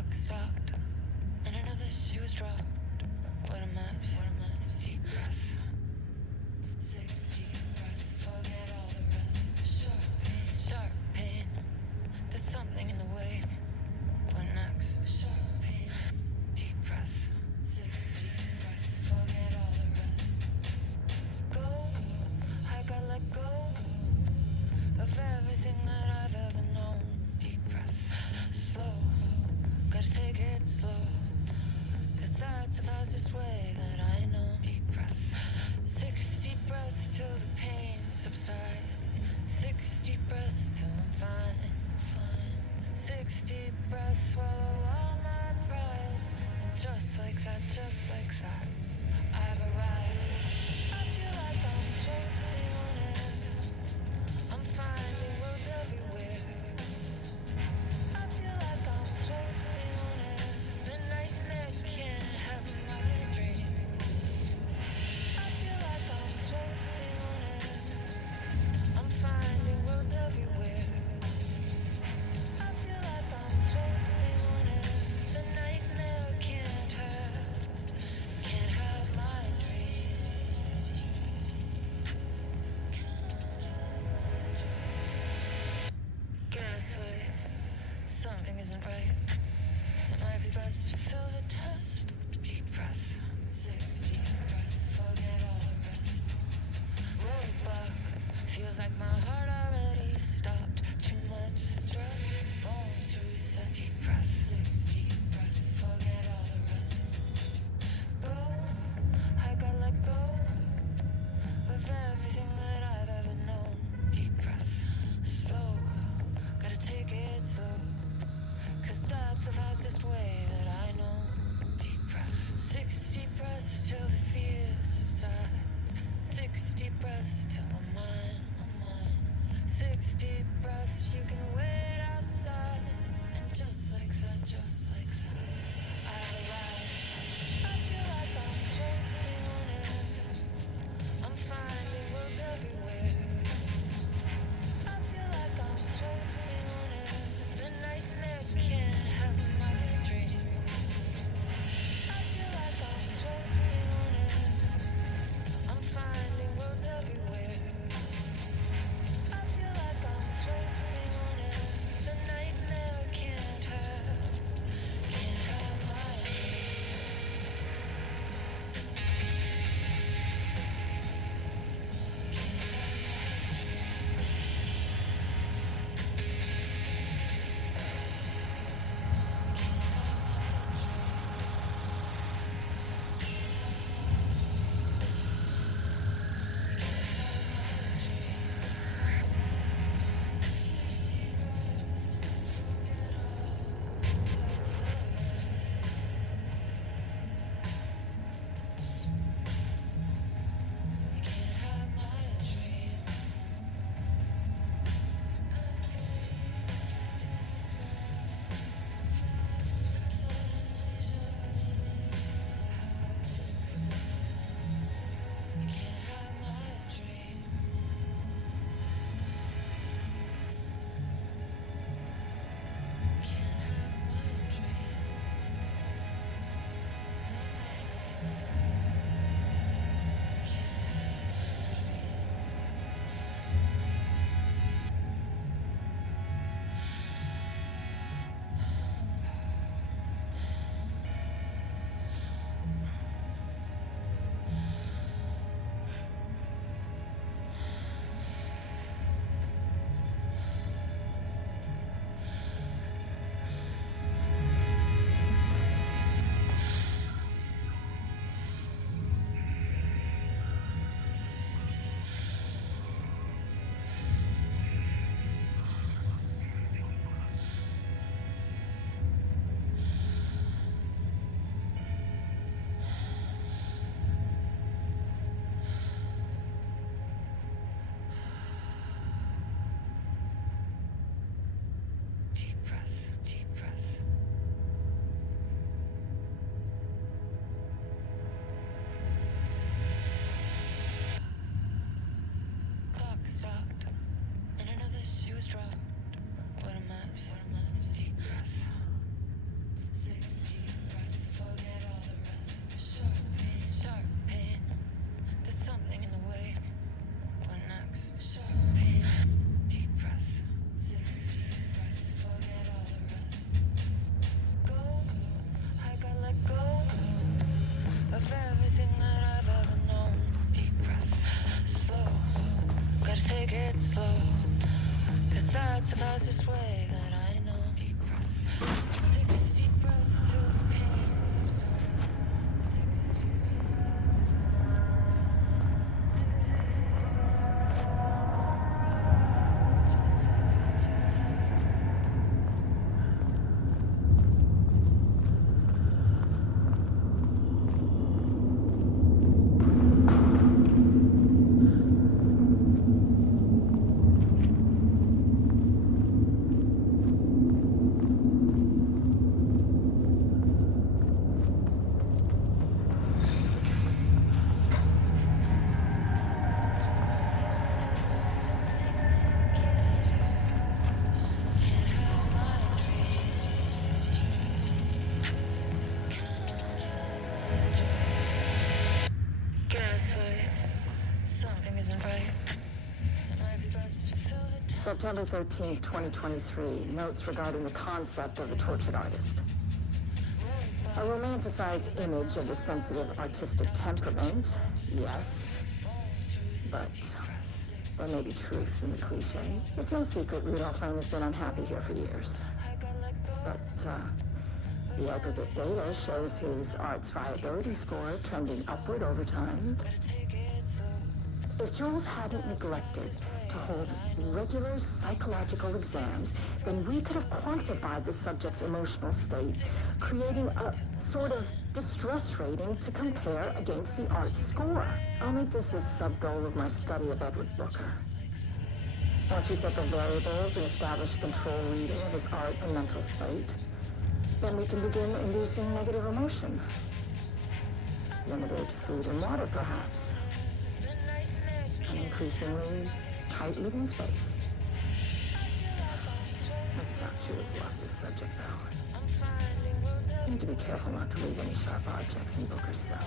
clock stopped, and another she was dropped. What a mess, what a mess. Deep breaths. 6 deep breaths, forget all the rest. Sharp pain. There's something in the way. What next? Sharp pain. Deep breaths. 6 deep breaths, forget all the rest. Go, I gotta let go of everything that I've ever known. Deep breaths. Slow, gotta take it slow. Cause that's the fastest way that I know. Deep breaths. 6 deep breaths till the pain subsides. 6 deep breaths till I'm fine. 6 deep breaths, swallow all my pride. And just like that, I've arrived. I feel like I'm floating on air. I'm finding roads everywhere. I feel like I'm floating on air. The nightmare can't have my dream. I feel like I'm floating on air. I'm finding roads everywhere. I feel like I'm floating on air. The nightmare can't have my dream. Gaslight, something isn't right. It might be best to fill the test. Deep breaths, 6 deep breaths, forget all the rest. Roadblock, feels like my heart already stopped. Too much stress, bones to reset. Deep breaths, 6 deep breaths, forget all the rest. Go, I gotta let go of everything that I've ever known. Deep breaths, slow, gotta take it slow. Cause that's the fastest way that I know. Deep breaths. 6 deep breaths till the fear subsides. 6 deep breaths till I'm mine, I'm mine. 6 deep breaths, you can wait outside. And just like that, I've arrived. I feel like I'm floating on air. I'm finding roads everywhere. I feel like I'm floating on air. The nightmare can't have my dream. I feel like I'm floating on air. I'm finding roads everywhere. I feel like I'm floating on air. The nightmare can't have it slow, 'cause that's the fastest way that I know. Deep breaths. 6 deep breaths till the pain subsides. 6 deep gaslight. Something isn't right. It might be best to fill the September 13th, 2023. Notes regarding the concept of the tortured artist. A romanticized image of the sensitive artistic temperament, yes. But there may be truth in the cliche. It's no secret Rudolph Lane has been unhappy here for years. But, the aggregate data shows his art's viability score trending upward over time. If Jules hadn't neglected to hold regular psychological exams, then we could have quantified the subject's emotional state, creating a sort of distress rating to compare against the art's score. I'll make this a sub-goal of my study of Edward Booker. Once we set the variables and establish a control reading of his art and mental state, then we can begin inducing negative emotion. Limited food and water, perhaps. An increasingly tight living space. This is how Jules lost his subject, though. You need to be careful not to leave any sharp objects in Booker's cell.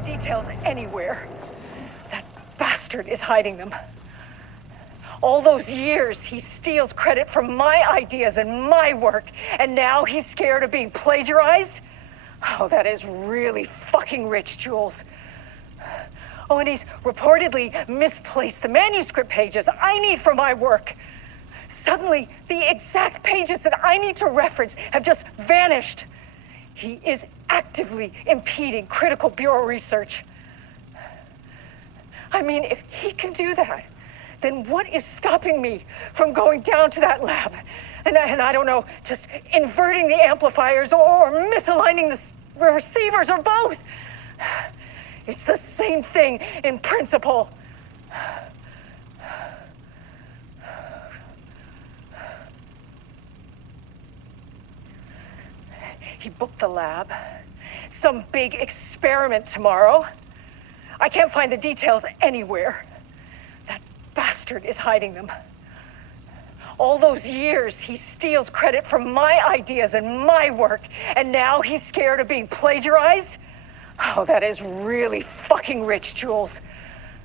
the details anywhere. That bastard is hiding them. All those years, he steals credit for my ideas and my work, and now he's scared of being plagiarized? Oh, that is really fucking rich, Jules. Oh, and he's reportedly misplaced the manuscript pages I need for my work. Suddenly, the exact pages that I need to reference have just vanished. He is actively impeding critical bureau research. I mean, if he can do that, then what is stopping me from going down to that lab? And I don't know, just inverting the amplifiers or misaligning the receivers or both. It's the same thing in principle. He booked the lab. Some big experiment tomorrow. I can't find the details anywhere. That bastard is hiding them. All those years, he steals credit for my ideas and my work, and now he's scared of being plagiarized? Oh, that is really fucking rich, Jules.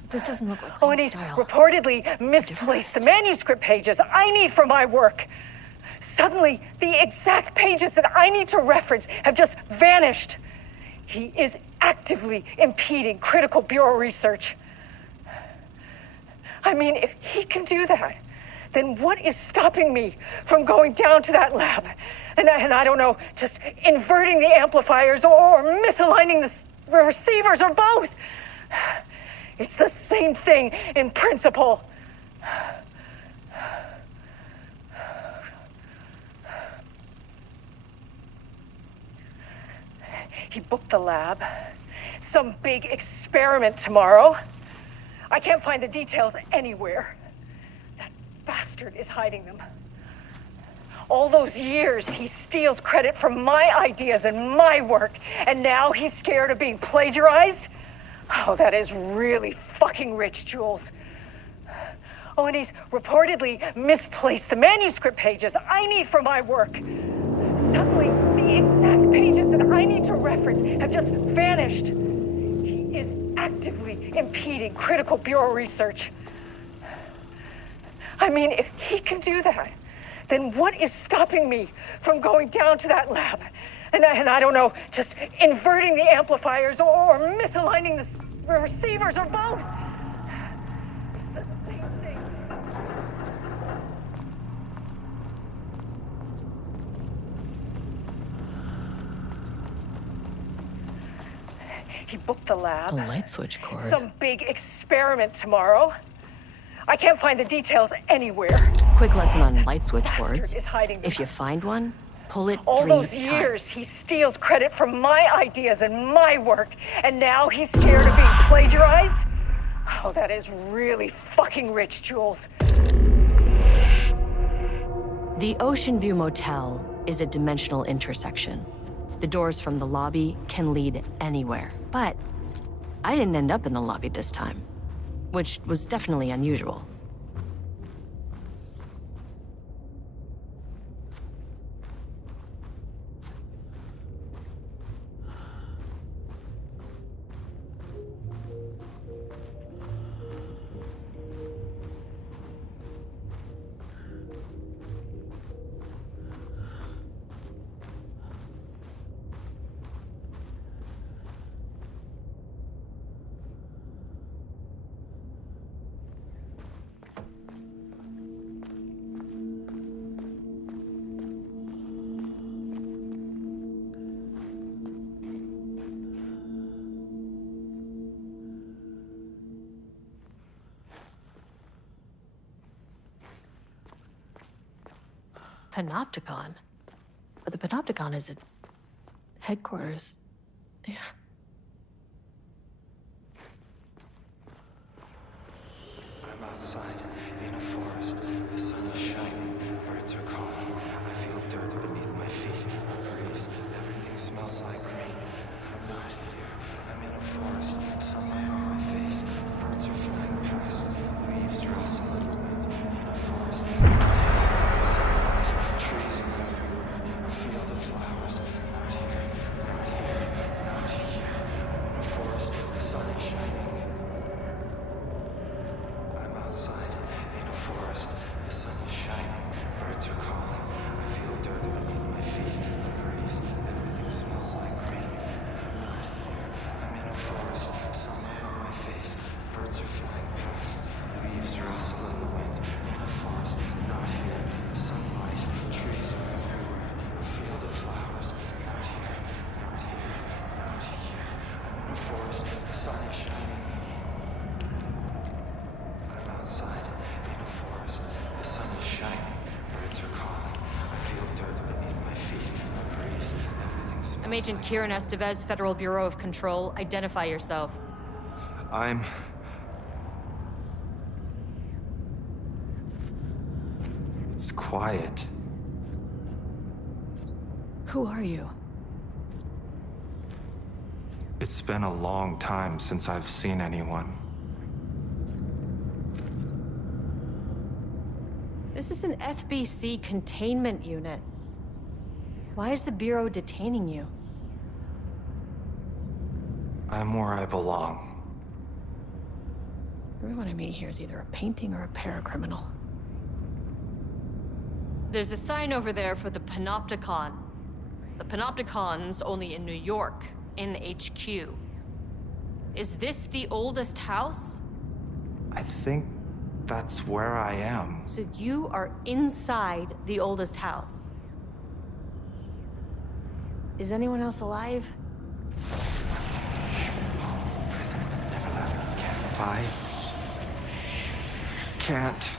This doesn't look like Oh, and he's reportedly misplaced the manuscript pages I need for my work. Suddenly, the exact pages that I need to reference have just vanished. He is actively impeding critical bureau research. I mean, if he can do that, then what is stopping me from going down to that lab? And I don't know, just inverting the amplifiers or misaligning the receivers or both. It's the same thing in principle. He booked the lab. Some big experiment tomorrow. I can't find the details anywhere. That bastard is hiding them. All those years, he steals credit for my ideas and my work, and now he's scared of being plagiarized? Oh, that is really fucking rich, Jules. Oh, and he's reportedly misplaced the manuscript pages I need for my work. Suddenly, the exact pages that I need to reference have just vanished. He is actively impeding critical bureau research. I mean, if he can do that, then what is stopping me from going down to that lab? And I don't know, just inverting the amplifiers or misaligning the receivers or both. It's the same thing. He booked the lab. A light switch cord. Some big experiment tomorrow. I can't find the details anywhere. Quick lesson on light switch cords. Is hiding them. If you find one, pull it All 3 those times. years, he steals credit for my ideas and my work, and now he's scared of being plagiarized? Oh, that is really fucking rich, Jules. The Ocean View Motel is a dimensional intersection. The doors from the lobby can lead anywhere, but I didn't end up in the lobby this time, which was definitely unusual. Panopticon? But the Panopticon is at headquarters. Yeah. I'm outside in a forest. The sun is shining. Birds are calling. I feel dirt beneath my feet. I breathe. Everything smells like rain. I'm not here. I'm in a forest. Sunlight on my face. Birds are flying past. Leaves rustle in the wind. In a forest. Trees are everywhere. A field of flowers. Not here. Not here. Not here. I'm Agent Kieran Estevez, Federal Bureau of Control. Identify yourself. It's quiet. Who are you? It's been a long time since I've seen anyone. This is an FBC containment unit. Why is the Bureau detaining you? I'm where I belong. Everyone I meet here is either a painting or a paracriminal. There's a sign over there for the Panopticon. The Panopticon's only in New York, in HQ. Is this the oldest house? I think that's where I am. So you are inside the oldest house. Is anyone else alive? I can't.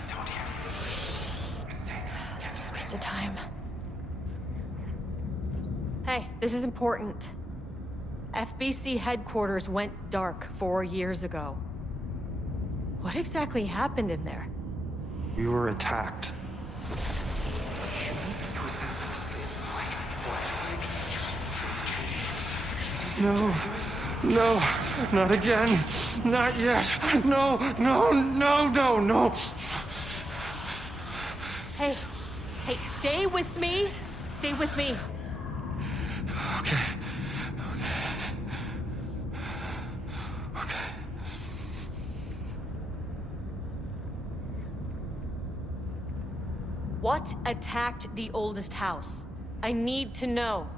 This is a waste of time. Hey, this is important. FBC headquarters went dark 4 years ago. What exactly happened in there? We were attacked. No, no, not again. Not yet. No, no, no, no, no. Hey, stay with me. Stay with me. Okay. Okay. What attacked the oldest house? I need to know.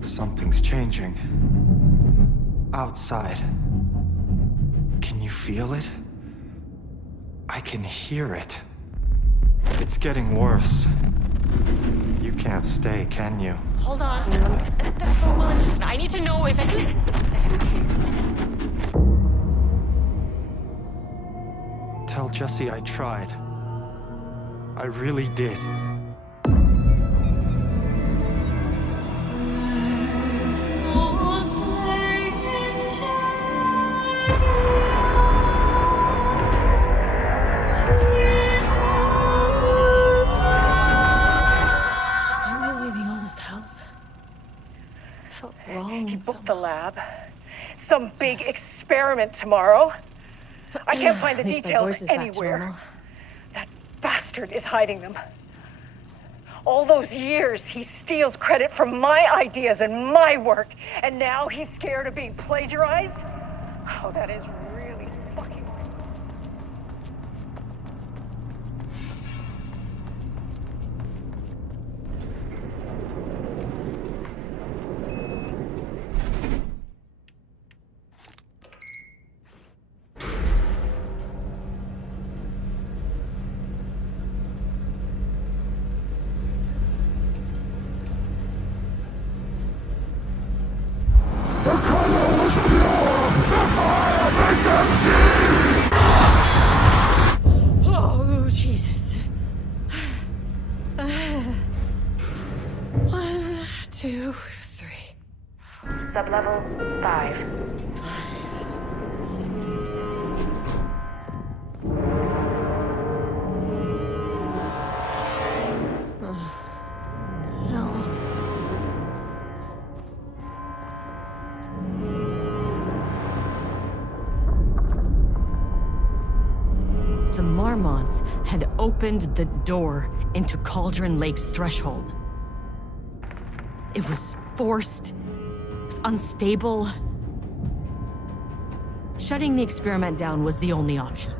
Something's changing. Outside. Can you feel it? I can hear it. It's getting worse. You can't stay, can you? Hold on. The phone will interrupt. I need to know if it can... Tell Jesse I tried. I really did. He booked the lab. Some big experiment tomorrow. I can't find the details anywhere. That bastard is hiding them. All those years, he steals credit for my ideas and my work, and now he's scared of being plagiarized? Oh, that is really fucking... Oh, Jesus. 1, 2, 3. Sublevel 5. 6. No. The Marmonts had opened the door into Cauldron Lake's threshold. It was forced, it was unstable. Shutting the experiment down was the only option.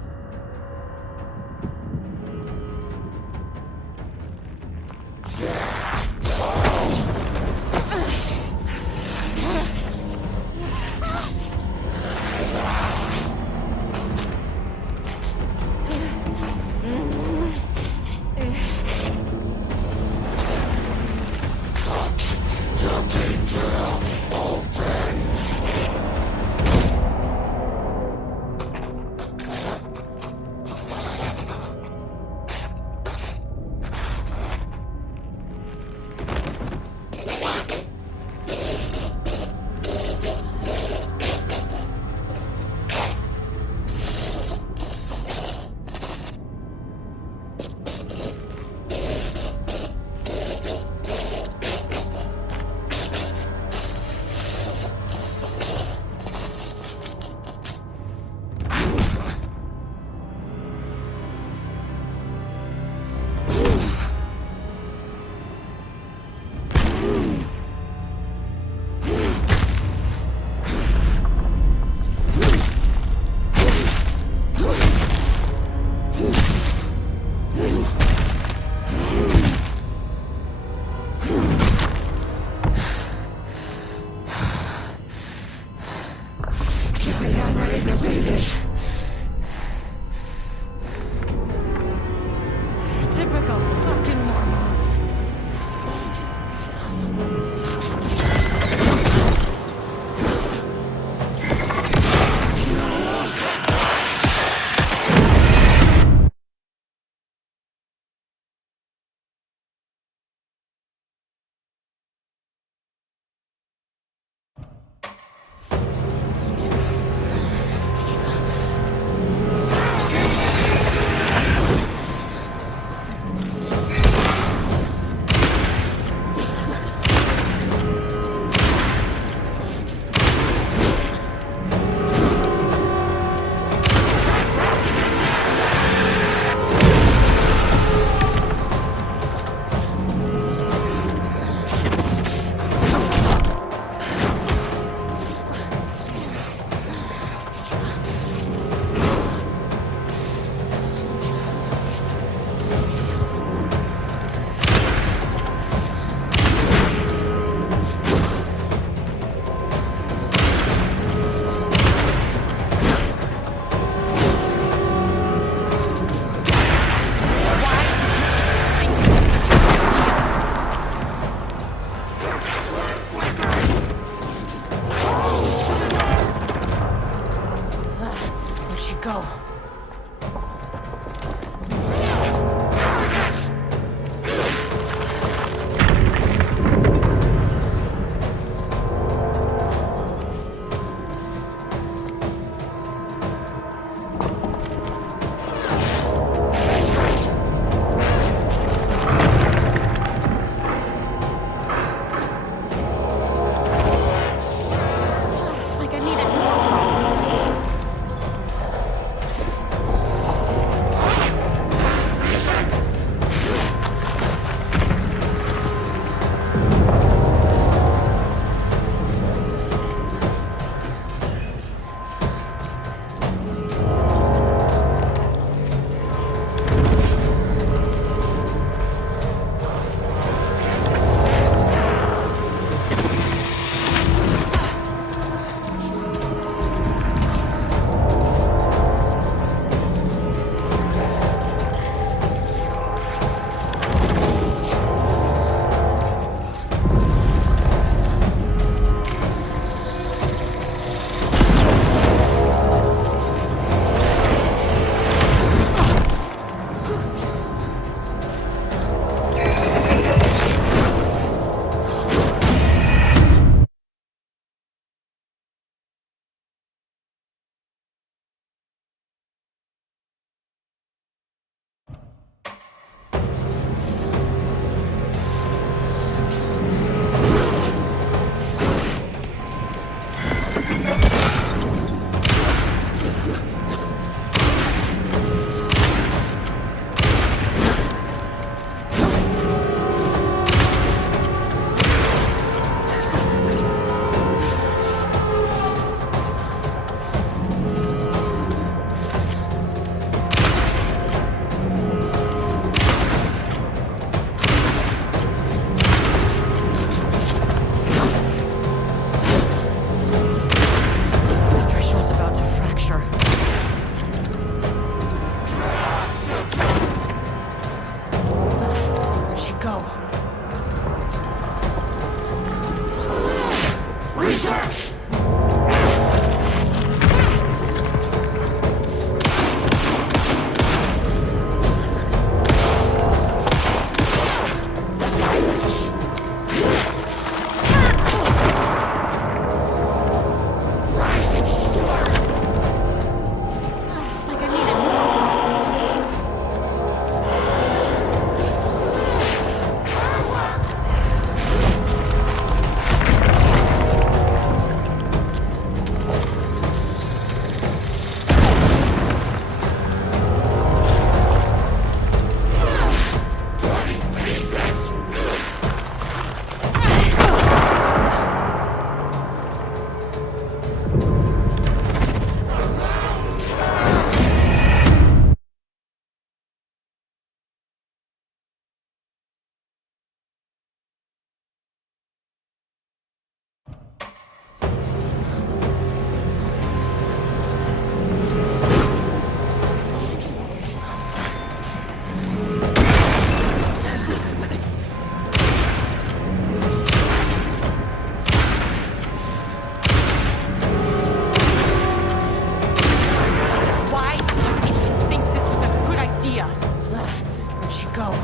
go.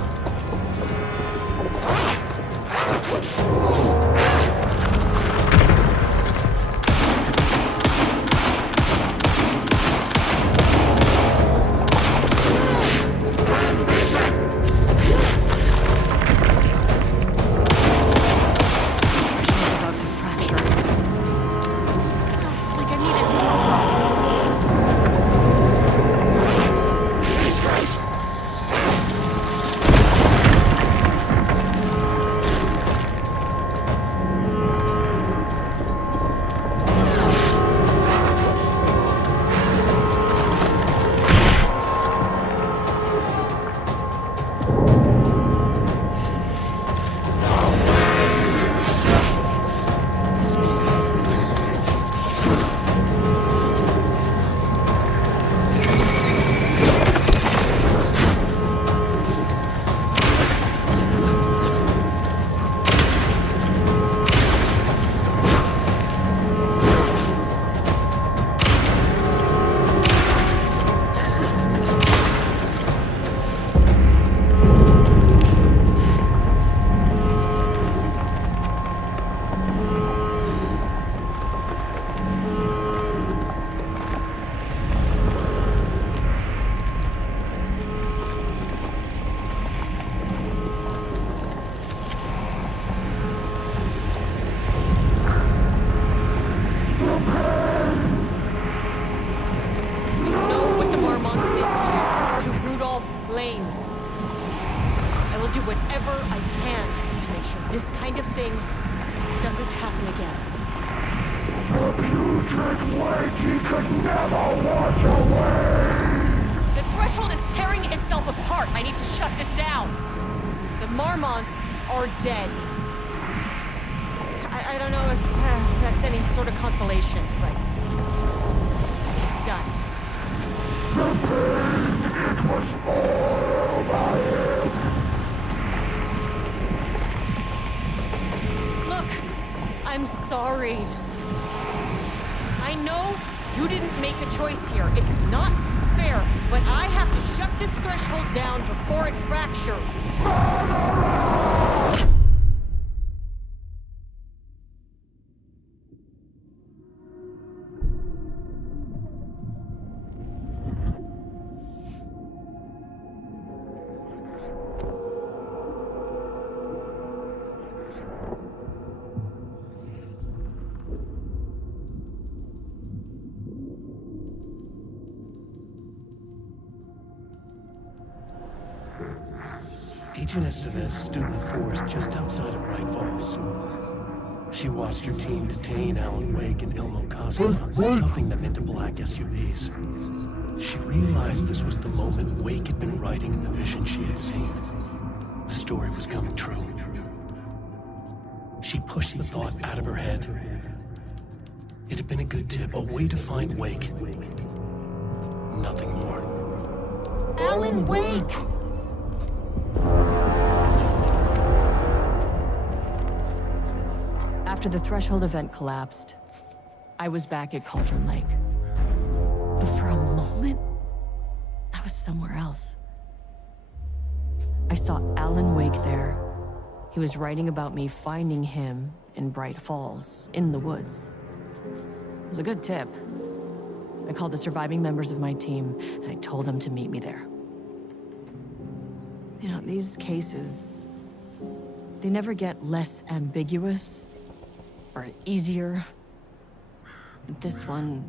About to fracture. Like I needed more problems. This kind of thing doesn't happen again. The putrid weight he could never wash away! The threshold is tearing itself apart. I need to shut this down. The Marmonts are dead. I don't know if that's any sort of consolation, but it's done. The pain, it was all over him! Look, I'm sorry. I know you didn't make a choice here. It's not fair, but I have to shut this threshold down before it fractures. Agent Estevez stood in the forest just outside of Bright Falls. She watched her team detain Alan Wake and Elmo Cosma, stuffing them into black SUVs. She realized this was the moment Wake had been writing in the vision she had seen. The story was coming true. She pushed the thought out of her head. It had been a good tip, a way to find Wake. Nothing more. Alan Wake! After the Threshold event collapsed, I was back at Cauldron Lake. But for a moment, I was somewhere else. I saw Alan Wake there. He was writing about me finding him in Bright Falls, in the woods. It was a good tip. I called the surviving members of my team, and I told them to meet me there. You know, these cases, they never get less ambiguous or easier. But this one,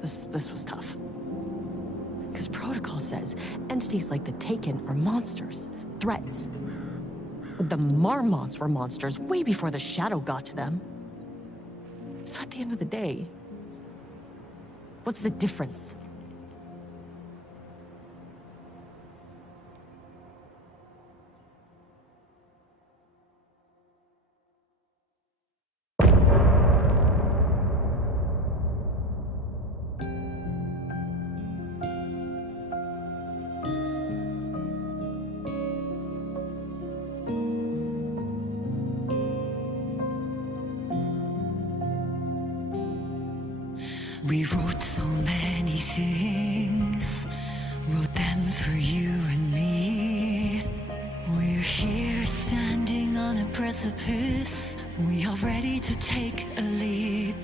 this was tough. Because protocol says entities like the Taken are monsters, threats. But the Marmonts were monsters way before the Shadow got to them. So at the end of the day, what's the difference? We wrote so many things, wrote them for you and me. precipice. We are ready to take a leap,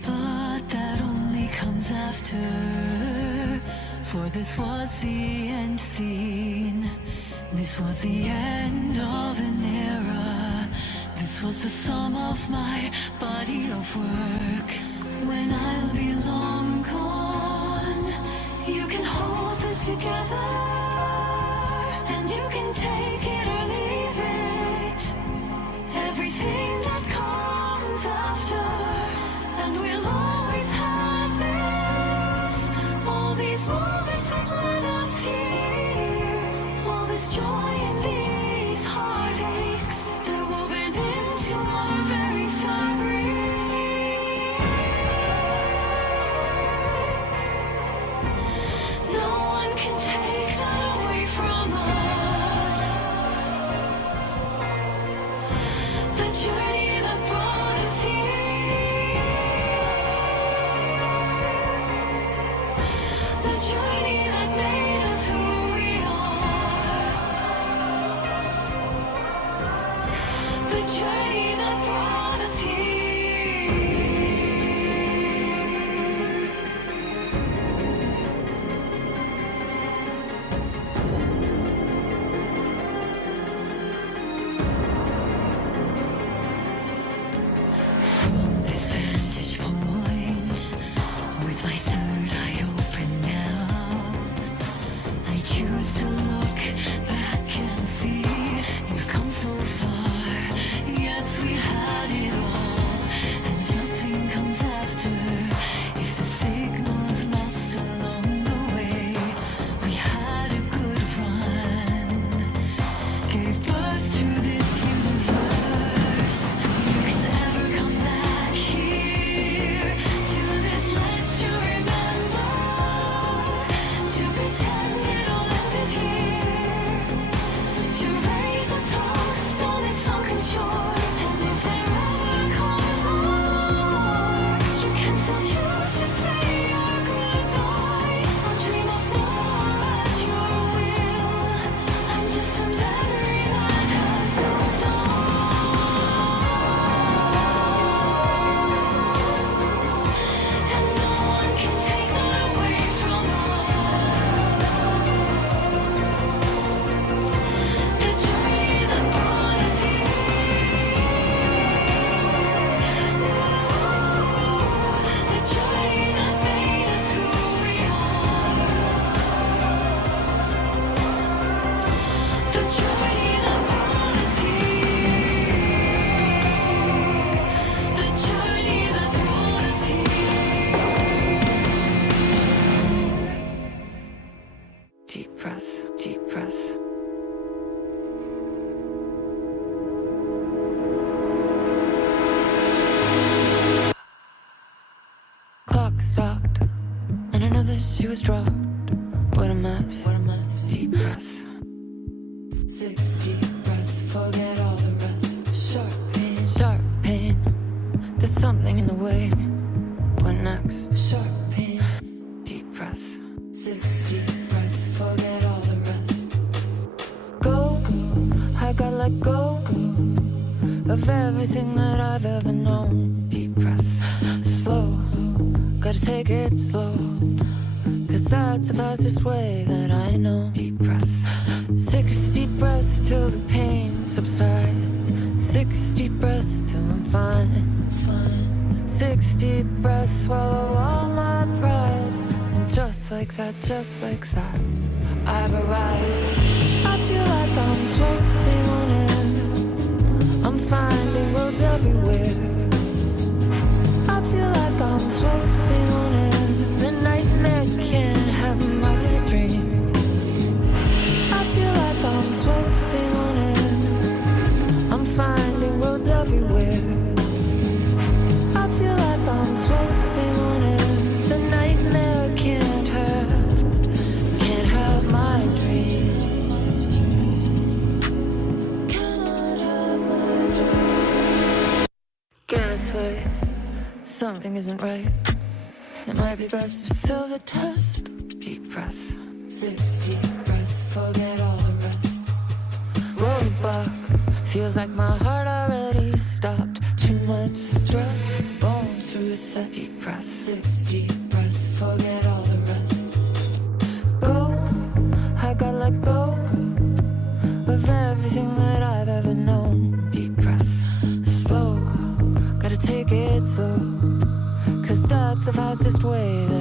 but that only comes after. For this was the end scene. This was the end of an era. This was the sum of my body of work. When I'll be long gone, you can hold this together, and you can take it or leave it. Everything that comes after, and we'll always have this. All these moments that led us here, all this joy and these heartaches, they're woven into our very fabric. No one can take that away from us. The journey that brought us here, the journey that made us who we are, the journey that brought us here. From this vantage point, with my third eye open now, I choose to look back and see you've come so far. Yes, we had it all, and nothing comes after. If the signal's lost along the way, we had a good run, gave birth to this universe. You can never come back here to this ledge to remember, to pretend it all ended here, to raise a toast on this sunken shore. And if there ever comes more, you can still choose to say your goodbyes. I'll dream of more at your will. I'm just a memory that has moved on. And no one can take that away from us. The journey that brought us here, the journey that made us who we are, the journey that brought us here, the journey that brought us here. Deep breaths, deep breaths. Clock stopped, and another shoe was dropped. What a mess, what a mess. Deep breaths. 6 deep breaths, forget all the rest. Sharp pain, sharp pain. There's something in the way. What next? Sharp pain. Deep breaths. 6 deep breaths, forget all the rest. Go, go, I gotta let go, go of everything that I've ever known. Deep breaths. Slow, gotta take it slow, 'cause that's the fastest way that I know. Deep breaths. 6 deep breaths till the pain subsides. 6 deep breaths till I'm fine, fine. 6 deep breaths, swallow all my pride. And just like that, I've arrived. I feel like I'm floating on air. I'm finding roads everywhere. I feel like I'm floating on air. The nightmare can't have my dream. I feel like I'm floating on air. I'm finding roads everywhere. I feel like I'm floating on air. The nightmare can't have my dream. Cannot have my dream. Gaslight, something isn't right. It might be best to fill the test. Deep breaths, 6 deep breaths, forget all the rest. Roadblock, feels like my heart too much stress. Bones to reset, deep press, 6 deep breaths, forget all the rest. Go, I gotta let go of everything that I've ever known. Deep press, slow, gotta take it slow, 'cause that's the fastest way that